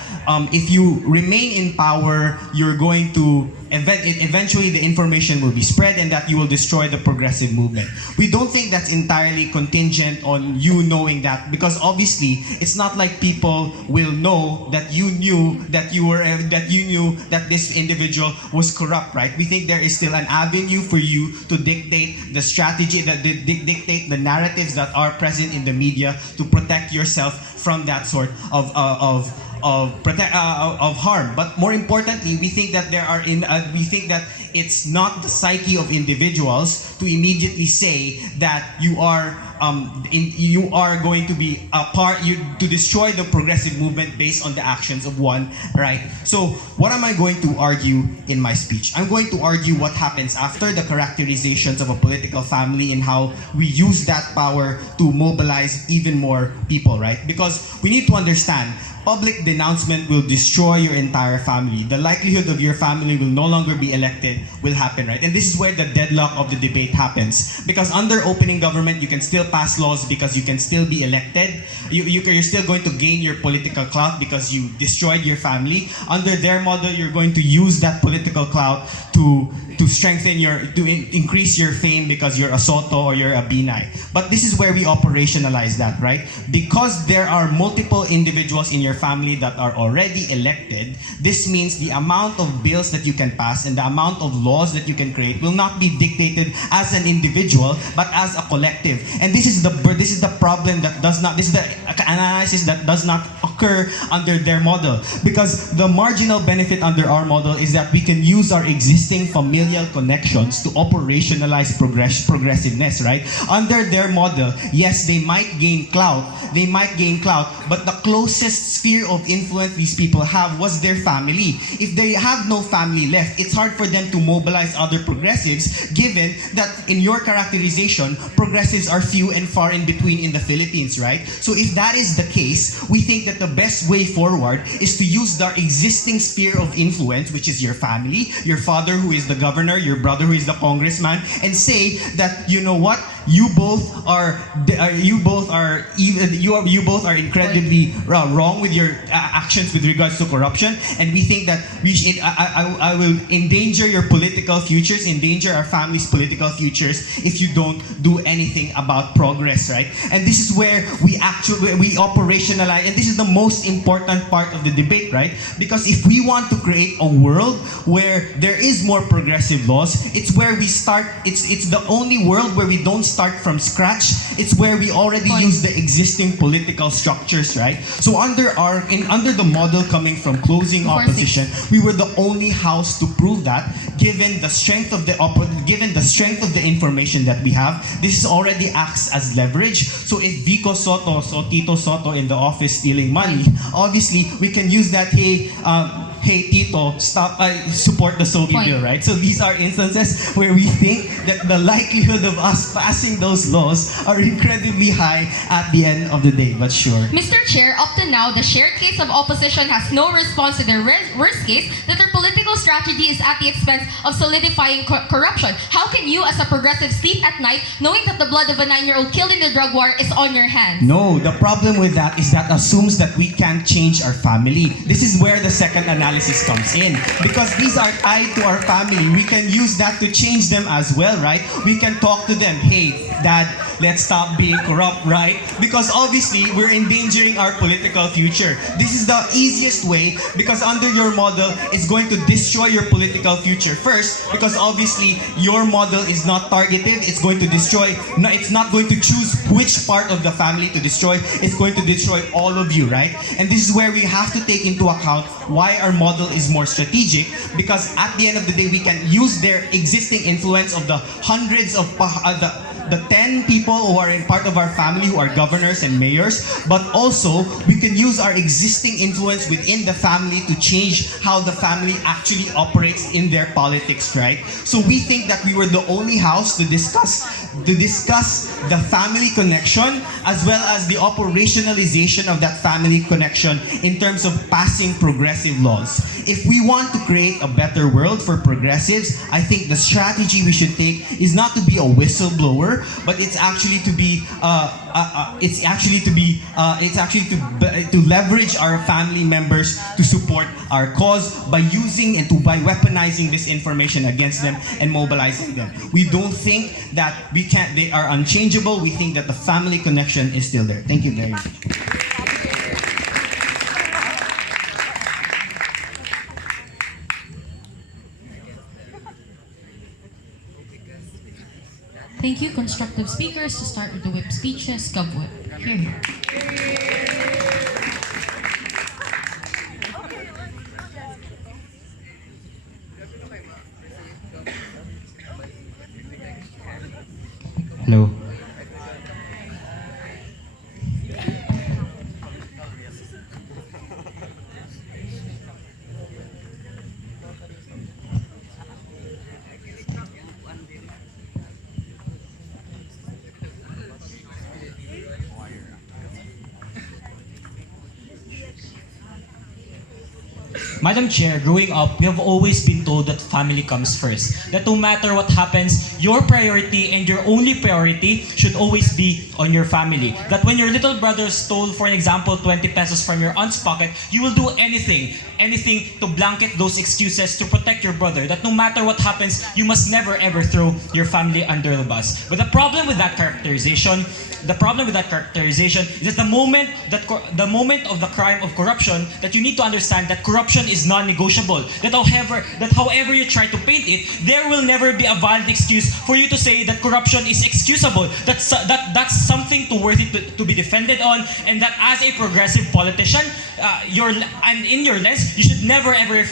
if you remain in power, you're going to eventually the information will be spread and that you will destroy the progressive movement. We don't think that's entirely contingent on you knowing that, because obviously it's not like people will know that you knew that this individual was corrupt, right? We think there is still an avenue for you to dictate the strategy, dictate the narratives that are present in the media to protect yourself from that sort of harm. But more importantly, we think that we think that it's not the psyche of individuals to immediately say that you are going to be to destroy the progressive movement based on the actions of one, right? So what am I going to argue in my speech? I'm going to argue what happens after the characterizations of a political family and how we use that power to mobilize even more people, right? Because we need to understand, public denouncement will destroy your entire family. The likelihood of your family will no longer be elected will happen, right? And this is where the deadlock of the debate happens. Because under opening government, you can still pass laws because you can still be elected. You're still going to gain your political clout because you destroyed your family. Under their model, you're going to use that political clout to strengthen increase your fame because you're a Soto or you're a Binay. But this is where we operationalize that, right? Because there are multiple individuals in your family that are already elected, this means the amount of bills that you can pass and the amount of laws that you can create will not be dictated as an individual but as a collective. And this is the problem that does not, this is the analysis that does not occur under their model, because the marginal benefit under our model is that we can use our existing familial connections to operationalize progressiveness, right? Under their model, yes, they might gain clout, but the closest sphere of influence these people have was their family. If they have no family left, it's hard for them to mobilize other progressives, given that in your characterization, progressives are few and far in between in the Philippines, right? So if that is the case, we think that the best way forward is to use our existing sphere of influence, which is your family, your father who is the governor, your brother who is the congressman, and say that, you know what, you both are incredibly wrong with your actions with regards to corruption, and we think that I will endanger your political futures, endanger our family's political futures if you don't do anything about progress, right? And this is where we operationalize, and this is the most important part of the debate, right? Because if we want to create a world where there is more progressive laws, it's where we start. It's the only world where we don't start from scratch. It's where we already use the existing political structures, right? So under the model coming from closing opposition, we were the only house to prove that, given the strength of the information that we have. This already acts as leverage. So if Vico Soto, so Tito Soto in the office stealing money, obviously we can use that, hey Tito, stop, support the Sogi bill, right? So these are instances where we think that the likelihood of us passing those laws are incredibly high at the end of the day, but sure. Mr. Chair, up to now, the shared case of opposition has no response to the worst case, that their political strategy is at the expense of solidifying corruption. How can you, as a progressive, sleep at night knowing that the blood of a 9-year-old killed in the drug war is on your hands? No, the problem with that is that assumes that we can't change our family. This is where the second analysis comes in. Because these are tied to our family, we can use that to change them as well, right? We can talk to them, hey, Dad, let's stop being corrupt, right? Because obviously, we're endangering our political future. This is the easiest way, because under your model, it's going to destroy your political future. First, because obviously, your model is not targeted. It's going to destroy, no, it's not going to choose which part of the family to destroy. It's going to destroy all of you, right? And this is where we have to take into account why our model is more strategic, because at the end of the day, we can use their existing influence of the hundreds of the 10 people who are in part of our family who are governors and mayors, but also we can use our existing influence within the family to change how the family actually operates in their politics, right? So we think that we were the only house to discuss the family connection as well as the operationalization of that family connection in terms of passing progressive laws. If we want to create a better world for progressives, I think the strategy we should take is not to be a whistleblower, but it's actually to leverage our family members to support our cause by by weaponizing this information against them and mobilizing them. We don't think that they are unchangeable. We think that the family connection is still there. Thank you very much. Thank you, constructive speakers. To start with the whip speeches, Gov Whip. Here. Hello. Madam Chair, growing up, we have always been told that family comes first. That no matter what happens, your priority and your only priority should always be on your family. That when your little brother stole, for an example, 20 pesos from your aunt's pocket, you will do anything anything to blanket those excuses to protect your brother. That no matter what happens, you must never ever throw your family under the bus. But the problem with that characterization is that the moment of the crime of corruption, that you need to understand that corruption is non-negotiable. That however you try to paint it, there will never be a valid excuse for you to say that corruption is excusable. That's something worthy to be defended on, and that as a progressive politician, in your lens, you should never ever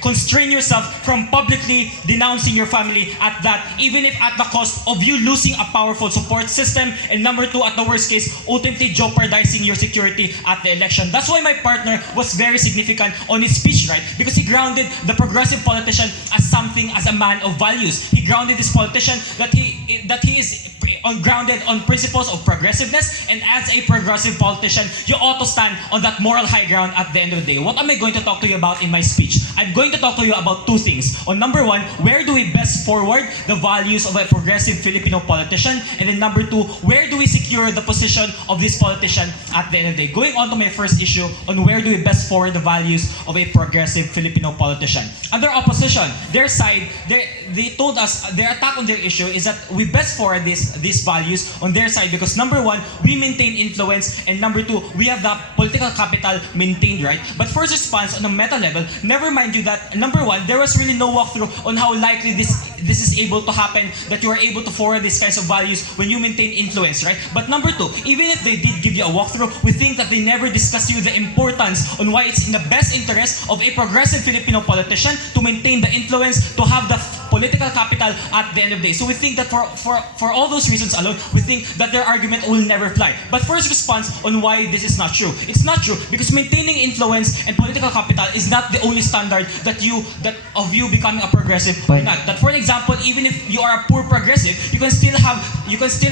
constrain yourself from publicly denouncing your family at that, even if at the cost of you losing a powerful support system, and number two, at the worst case, ultimately jeopardizing your security at the election. That's why my partner was very significant on his speech, right? Because he grounded the progressive politician as a man of values. He grounded this politician that he is grounded on principles of progressiveness, and as a progressive politician, you ought to stand on that moral high ground at the end of the day. What am I going to talk to you about in my speech? I'm going to talk to you about two things. On number one, where do we best forward the values of a progressive Filipino politician? And then number two, where do we secure the position of this politician at the end of the day? Going on to my first issue on where do we best forward the values of a progressive Filipino politician. Under opposition, their side, they told us their attack on their issue is that we best forward these values on their side because number one, we maintain influence, and number two, we have the political capital maintained, right? But first response on a meta level, never mind you that number one, there was really no walkthrough on how likely this is able to happen, that you are able to forward these kinds of values when you maintain influence, right? But number two, even if they did give you a walkthrough, we think that they never discussed you the importance on why it's in the best interest of a progressive Filipino politician to maintain the influence, to have the political capital at the end of the day. So we think that for all those reasons alone, we think that their argument will never fly. But first response on why this is not true. It's not true because maintaining influence and political capital is not the only standard that of you becoming a progressive or not. That for example, even if you are a poor progressive, you can still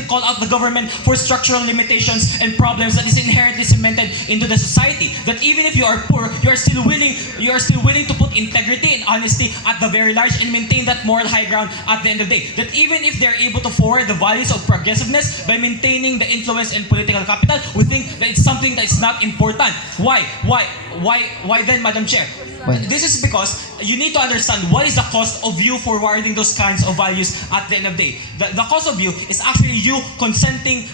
call out the government for structural limitations and problems that is inherently cemented into the society. That even if you are poor, you are still willing to put integrity and honesty at the very large and maintain that moral high ground at the end of the day. That even if they're able to forward the values of progressiveness by maintaining the influence and political capital, we think that it's something that's not important. Why then, Madam Chair? This is because you need to understand what is the cost of you forwarding those kinds of values at the end of the day. The cost of you is actually you consenting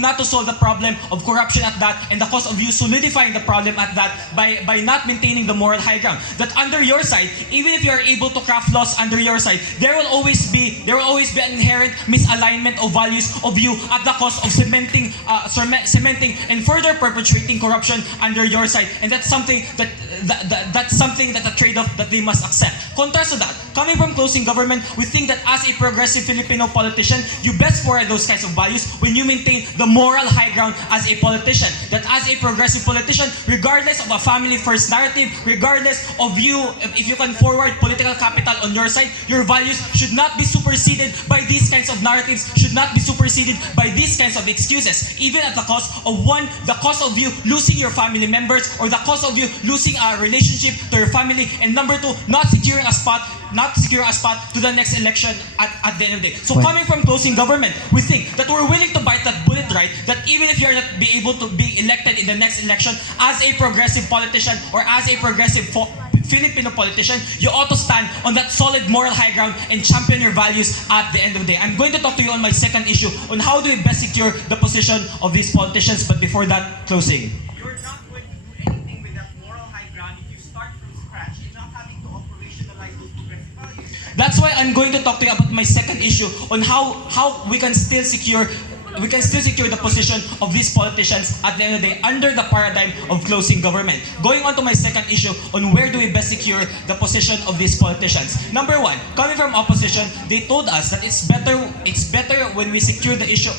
not to solve the problem of corruption at that, and the cost of you solidifying the problem at that by not maintaining the moral high ground. That under your side, even if you are able to craft laws under your side, there will always be an inherent misalignment of values of you at the cost of cementing and further perpetuating corruption under your side, and that's something that a trade-off that they must accept. Contrast to that, coming from closing government, we think that as a progressive Filipino politician, you best forward those kinds of values when you maintain the moral high ground as a politician. That as a progressive politician, regardless of a family first narrative, regardless of if you can forward political capital on your side, your values should not be superseded by these kinds of narratives, should not be superseded by these kinds of excuses, even at the cost of one, the cost of you losing your family members, or the cost of you losing a relationship to your family, and number two, not securing a spot to the next election at the end of the day. So coming from closing government, we think that we're willing to bite that bullet, right? That even if you're not be able to be elected in the next election as a progressive politician or as a progressive Filipino politician, you ought to stand on that solid moral high ground and champion your values at the end of the day. I'm going to talk to you on my second issue on how do we best secure the position of these politicians, but before that, closing. You're not going to do anything with that moral high ground if you start from scratch and not having to operationalize those progressive values. That's why I'm going to talk to you about my second issue on how we can still secure the position of these politicians at the end of the day under the paradigm of closing government. Going on to my second issue on where do we best secure the position of these politicians. Number one, coming from opposition, they told us that it's better when we secure the issue,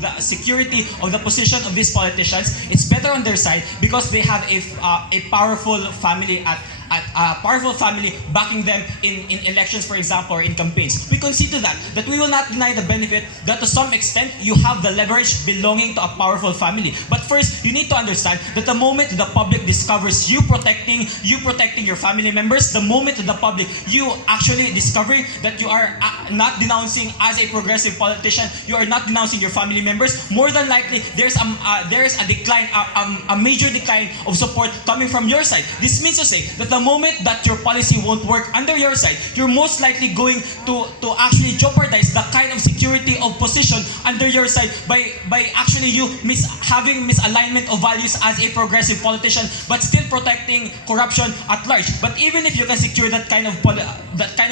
the security of the position of these politicians. It's better on their side because they have a powerful family at a powerful family backing them in elections, for example, or in campaigns. We concede to that we will not deny the benefit that to some extent you have the leverage belonging to a powerful family. But first, you need to understand that the moment the public discovers you protecting your family members, the moment the public you actually discovering that you are not denouncing as a progressive politician, you are not denouncing your family members, more than likely there's a decline, a major decline of support coming from your side. This means to say that the moment that your policy won't work under your side, you're most likely going to actually jeopardize the kind of security of position under your side by actually you having misalignment of values as a progressive politician, but still protecting corruption at large. But even if you can secure that kind of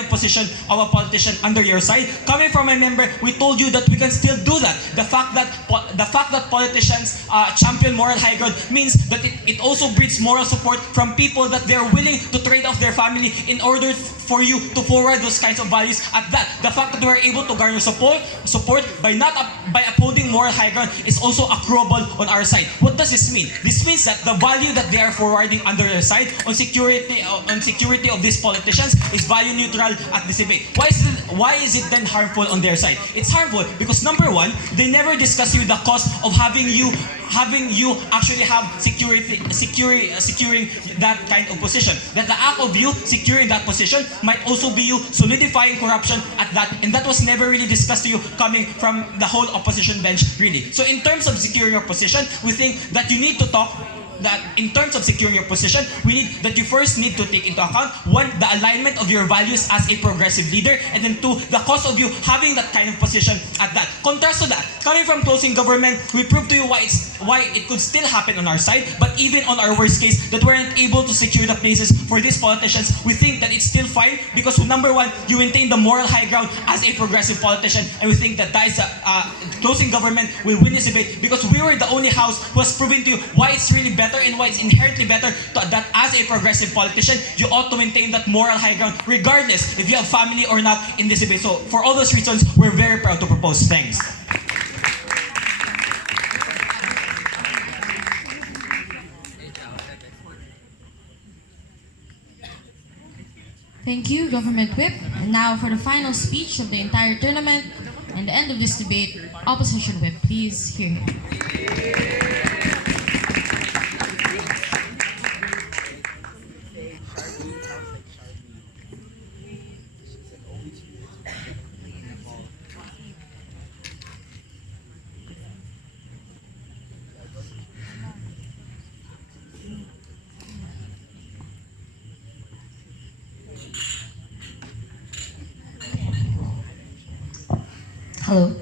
position of a politician under your side, coming from a member, we told you that we can still do that. The fact that politicians champion moral high ground means that it also breeds moral support from people that they're willing to trade off their family in order for you to forward those kinds of values. At that, the fact that we're able to garner support by upholding moral high ground is also accruable on our side. What does this mean? This means that the value that they are forwarding under their side on security of these politicians is value neutral at this debate. Why is it then harmful on their side? It's harmful because number one, they never discuss you the cost of having you actually have securing that kind of position. That the act of you securing that position might also be you solidifying corruption at that, and that was never really discussed to you coming from the whole opposition bench, really. So in terms of securing your position, we think that you need to talk that in terms of securing your position, you first need to take into account, one, the alignment of your values as a progressive leader, and then two, the cost of you having that kind of position at that. Contrast to that, coming from closing government, we proved to you why it could still happen on our side, but even on our worst case, that we're not able to secure the places for these politicians, we think that it's still fine because number one, you maintain the moral high ground as a progressive politician, and we think that closing government will win this debate because we were the only house who has proven to you why it's really better and why it's inherently better that as a progressive politician, you ought to maintain that moral high ground regardless if you have family or not in this debate. So for all those reasons, we're very proud to propose. Thanks. Thank you, Government Whip. And now for the final speech of the entire tournament and the end of this debate, Opposition Whip, please hear him. Hello.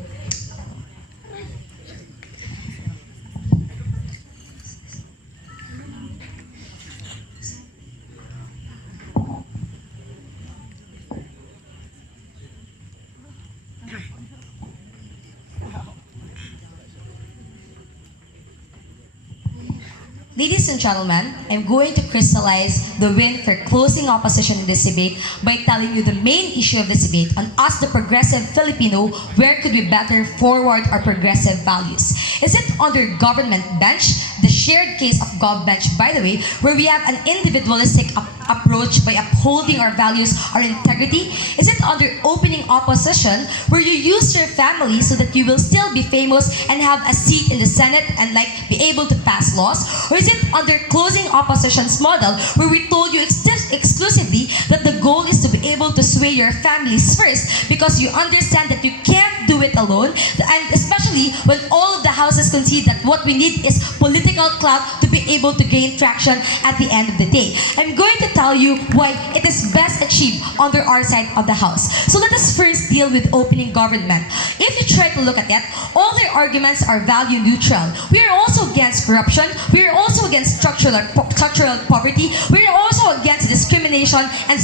Ladies and gentlemen, I'm going to crystallize the win for closing opposition in this debate by telling you the main issue of this debate on us, the progressive Filipino, where could we better forward our progressive values? Is it under government bench, the shared case of gov bench, by the way, where we have an individualistic approach by upholding our values, our integrity? Is it under opening opposition, where you use your family so that you will still be famous and have a seat in the Senate and be able to pass laws? Or is it under closing opposition's model, where we told you exclusively that the goal is to be able to sway your families first because you understand that you can't do it alone, and especially when all of the houses concede that what we need is political clout to be able to gain traction at the end of the day. I'm going to tell you why it is best achieved under our side of the house. So let us first deal with opening government. If you try to look at that, all their arguments are value neutral. We are also against corruption. We are also against structural poverty. We are also against discrimination and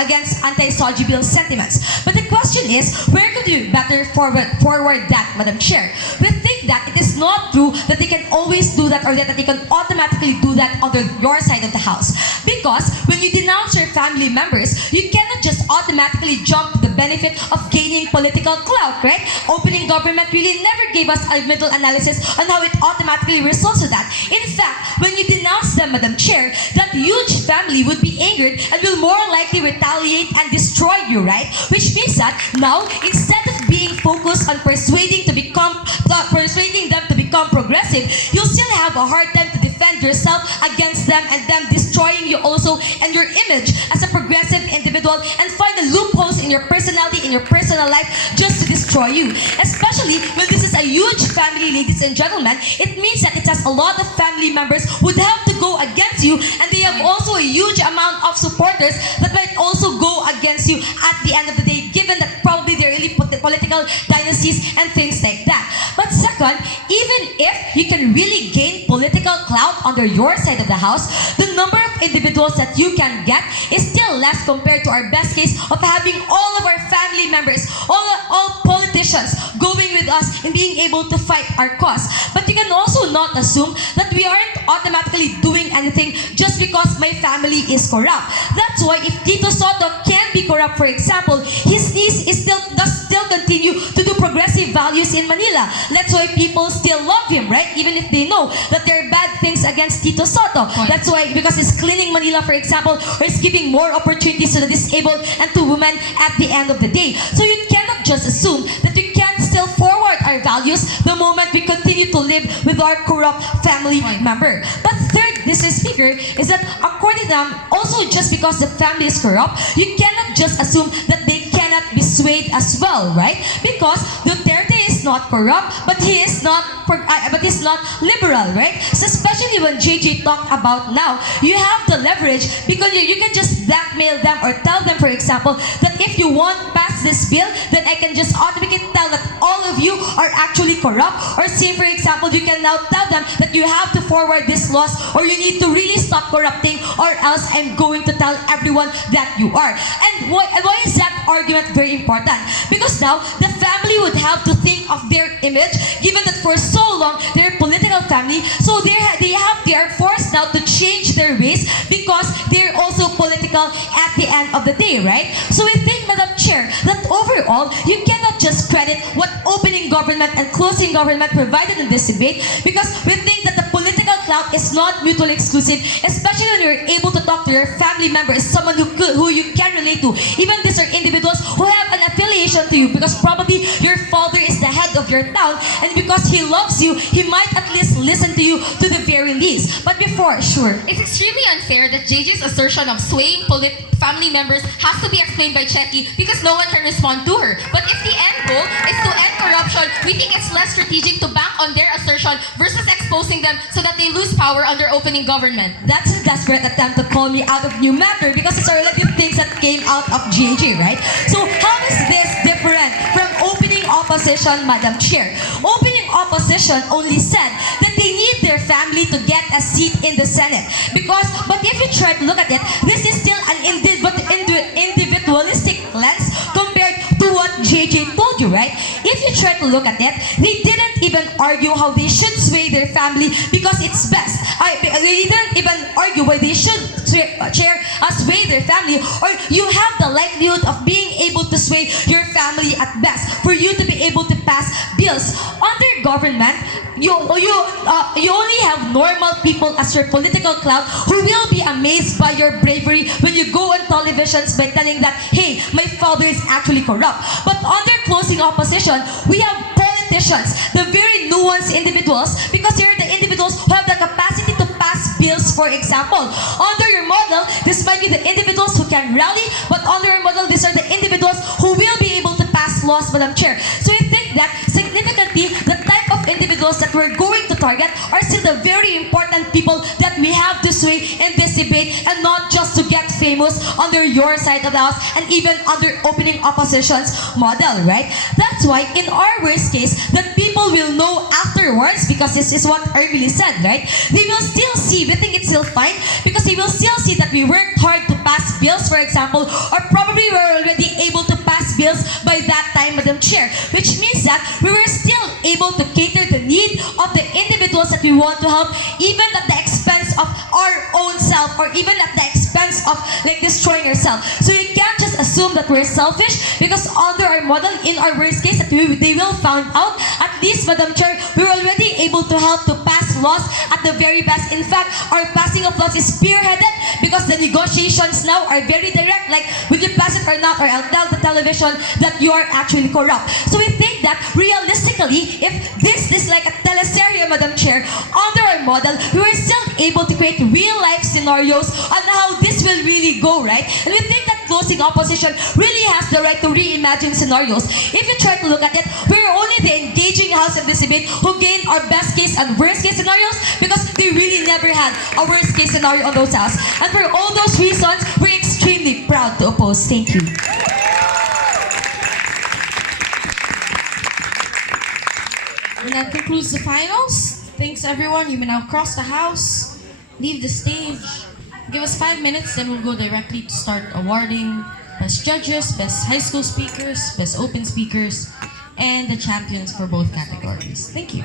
against anti-Soji bill sentiments. But the question is, where could we better forward that, Madam Chair. We think that it is not true that they can always do that or that they can automatically do that under your side of the house. Because when you denounce your family members, you cannot just automatically jump to the benefit of gaining political clout, right? Opening government really never gave us a middle analysis on how it automatically results to that. In fact, when you denounce them, Madam Chair, that huge family would be angered and will more likely retaliate and destroy you, right? Which means that now, instead of being focused on persuading them to become progressive, you'll still have a hard time to defend yourself against them and them destroying you also and your image as a progressive individual and find the loopholes in your personality, in your personal life just to destroy you. Especially when this is a huge family, ladies and gentlemen, it means that it has a lot of family members would have to go against you and they have also a huge amount of supporters that might also go against you at the end of the day, given that probably they're really political dynasties and things like that. But second, even if you can really gain political clout under your side of the house, the number of individuals that you can get is still less compared to our best case of having all of our family members, all politicians going with us and being able to fight our cause. But you can also not assume that we aren't automatically doing anything just because my family is corrupt. That's why if Tito Soto can be corrupt, for example, his niece is still continue to do progressive values in Manila. That's why people still love him, right? Even if they know that there are bad things against Tito Soto. That's why, because he's cleaning Manila, for example, or he's giving more opportunities to the disabled and to women at the end of the day. So you cannot just assume that we can still forward our values the moment we continue to live with our corrupt family member. But third, Mr. Speaker, is that according to them, also just because the family is corrupt, you cannot just assume that they cannot be swayed as well, right? Because Duterte is not corrupt, but he's not liberal, right? So especially when JJ talked about now, you have the leverage because you can just blackmail them or tell them, for example, that if you want pass this bill, then I can just automatically tell that all of you are actually corrupt. Or say, for example, you can now tell them that you have to forward this laws or you need to really stop corrupting or else I'm going to tell everyone that you are. And why is that argument very important? Because now the family would have to think of their image, given that for so long they're a political family, so they are forced now to change their ways because they're also political at the end of the day, right? So we think, Madam Chair, that overall you cannot just credit what opening government and closing government provided in this debate, because we think that the political clout is not mutually exclusive, especially when you're able to talk to your family members, someone who you can relate to. Even these are individuals who have an affiliation to you because probably your father is the head of your town and because he loves you, he might at least listen to you to the very least. But before, sure. It's extremely unfair that JJ's assertion of swaying family members has to be explained by Checky because no one can respond to her. But if the end goal is to end corruption, we think it's less strategic to bank on their assertion versus exposing them so that they lose power under opening government. That's a desperate attempt to call me out of new matter because it's already things that came out of JJ, right? So how is this different from opening opposition, Madam Chair? Opening opposition only said that they need their family to get a seat in the Senate. But if you try to look at it, this is still an individualistic lens compared to what JJ told you, right? If you try to look at it, they didn't even argue how they should sway their family because it's best. They didn't even argue why they should sway their family, or you have the likelihood of being able to sway your family at best for you to be able to pass bills. Under government, you only have normal people as your political clout who will be amazed by your bravery when you go on televisions by telling that, hey, my father is actually corrupt. But under closing opposition, we have politicians, the very nuanced individuals, because they're the individuals who have the capacity to pass bills, for example. Under your model, this might be the individuals who can rally, but under your model, these are the individuals who will be able to pass laws, Madam Chair. So I think that significantly, the type of individuals that we're going to target are still the very important people that we have to sway in this debate, and not just to get famous under your side of the house and even under opening opposition's model, right? That's why in our worst case, that people will know afterwards, because this is what Ermily said, right? They will still see, we think it's still fine, because they will still see that we worked hard to pass bills, for example, or probably we're already able to pass bills by that time, Madam Chair, which means exact, we were still able to cater the need of the individuals that we want to help, even at the expense of our own self, or even at the expense of like destroying yourself. So you can't just assume that we're selfish, because under our model, in our worst case, that they will find out. At least, Madam Chair, we're already able to help to pass laws at the very best. In fact, our passing of laws is spearheaded because the negotiations now are very direct. Like, will you pass it or not? Or I'll tell the television that you are actually corrupt. So we think that realistically, if this is like a teleserye, Madam Chair, under our model, we were still able to create real life scenarios on how this will really go, right? And we think that closing opposition really has the right to reimagine scenarios. If you try to look at it, we're only the engaging house in this debate who gained our best case and worst case scenarios, because they really never had a worst case scenario on those houses. And for all those reasons, we're extremely proud to oppose. Thank you. And that concludes the finals. Thanks everyone. You may now cross the house, leave the stage. Give us 5 minutes, then we'll go directly to start awarding best judges, best high school speakers, best open speakers, and the champions for both categories. Thank you.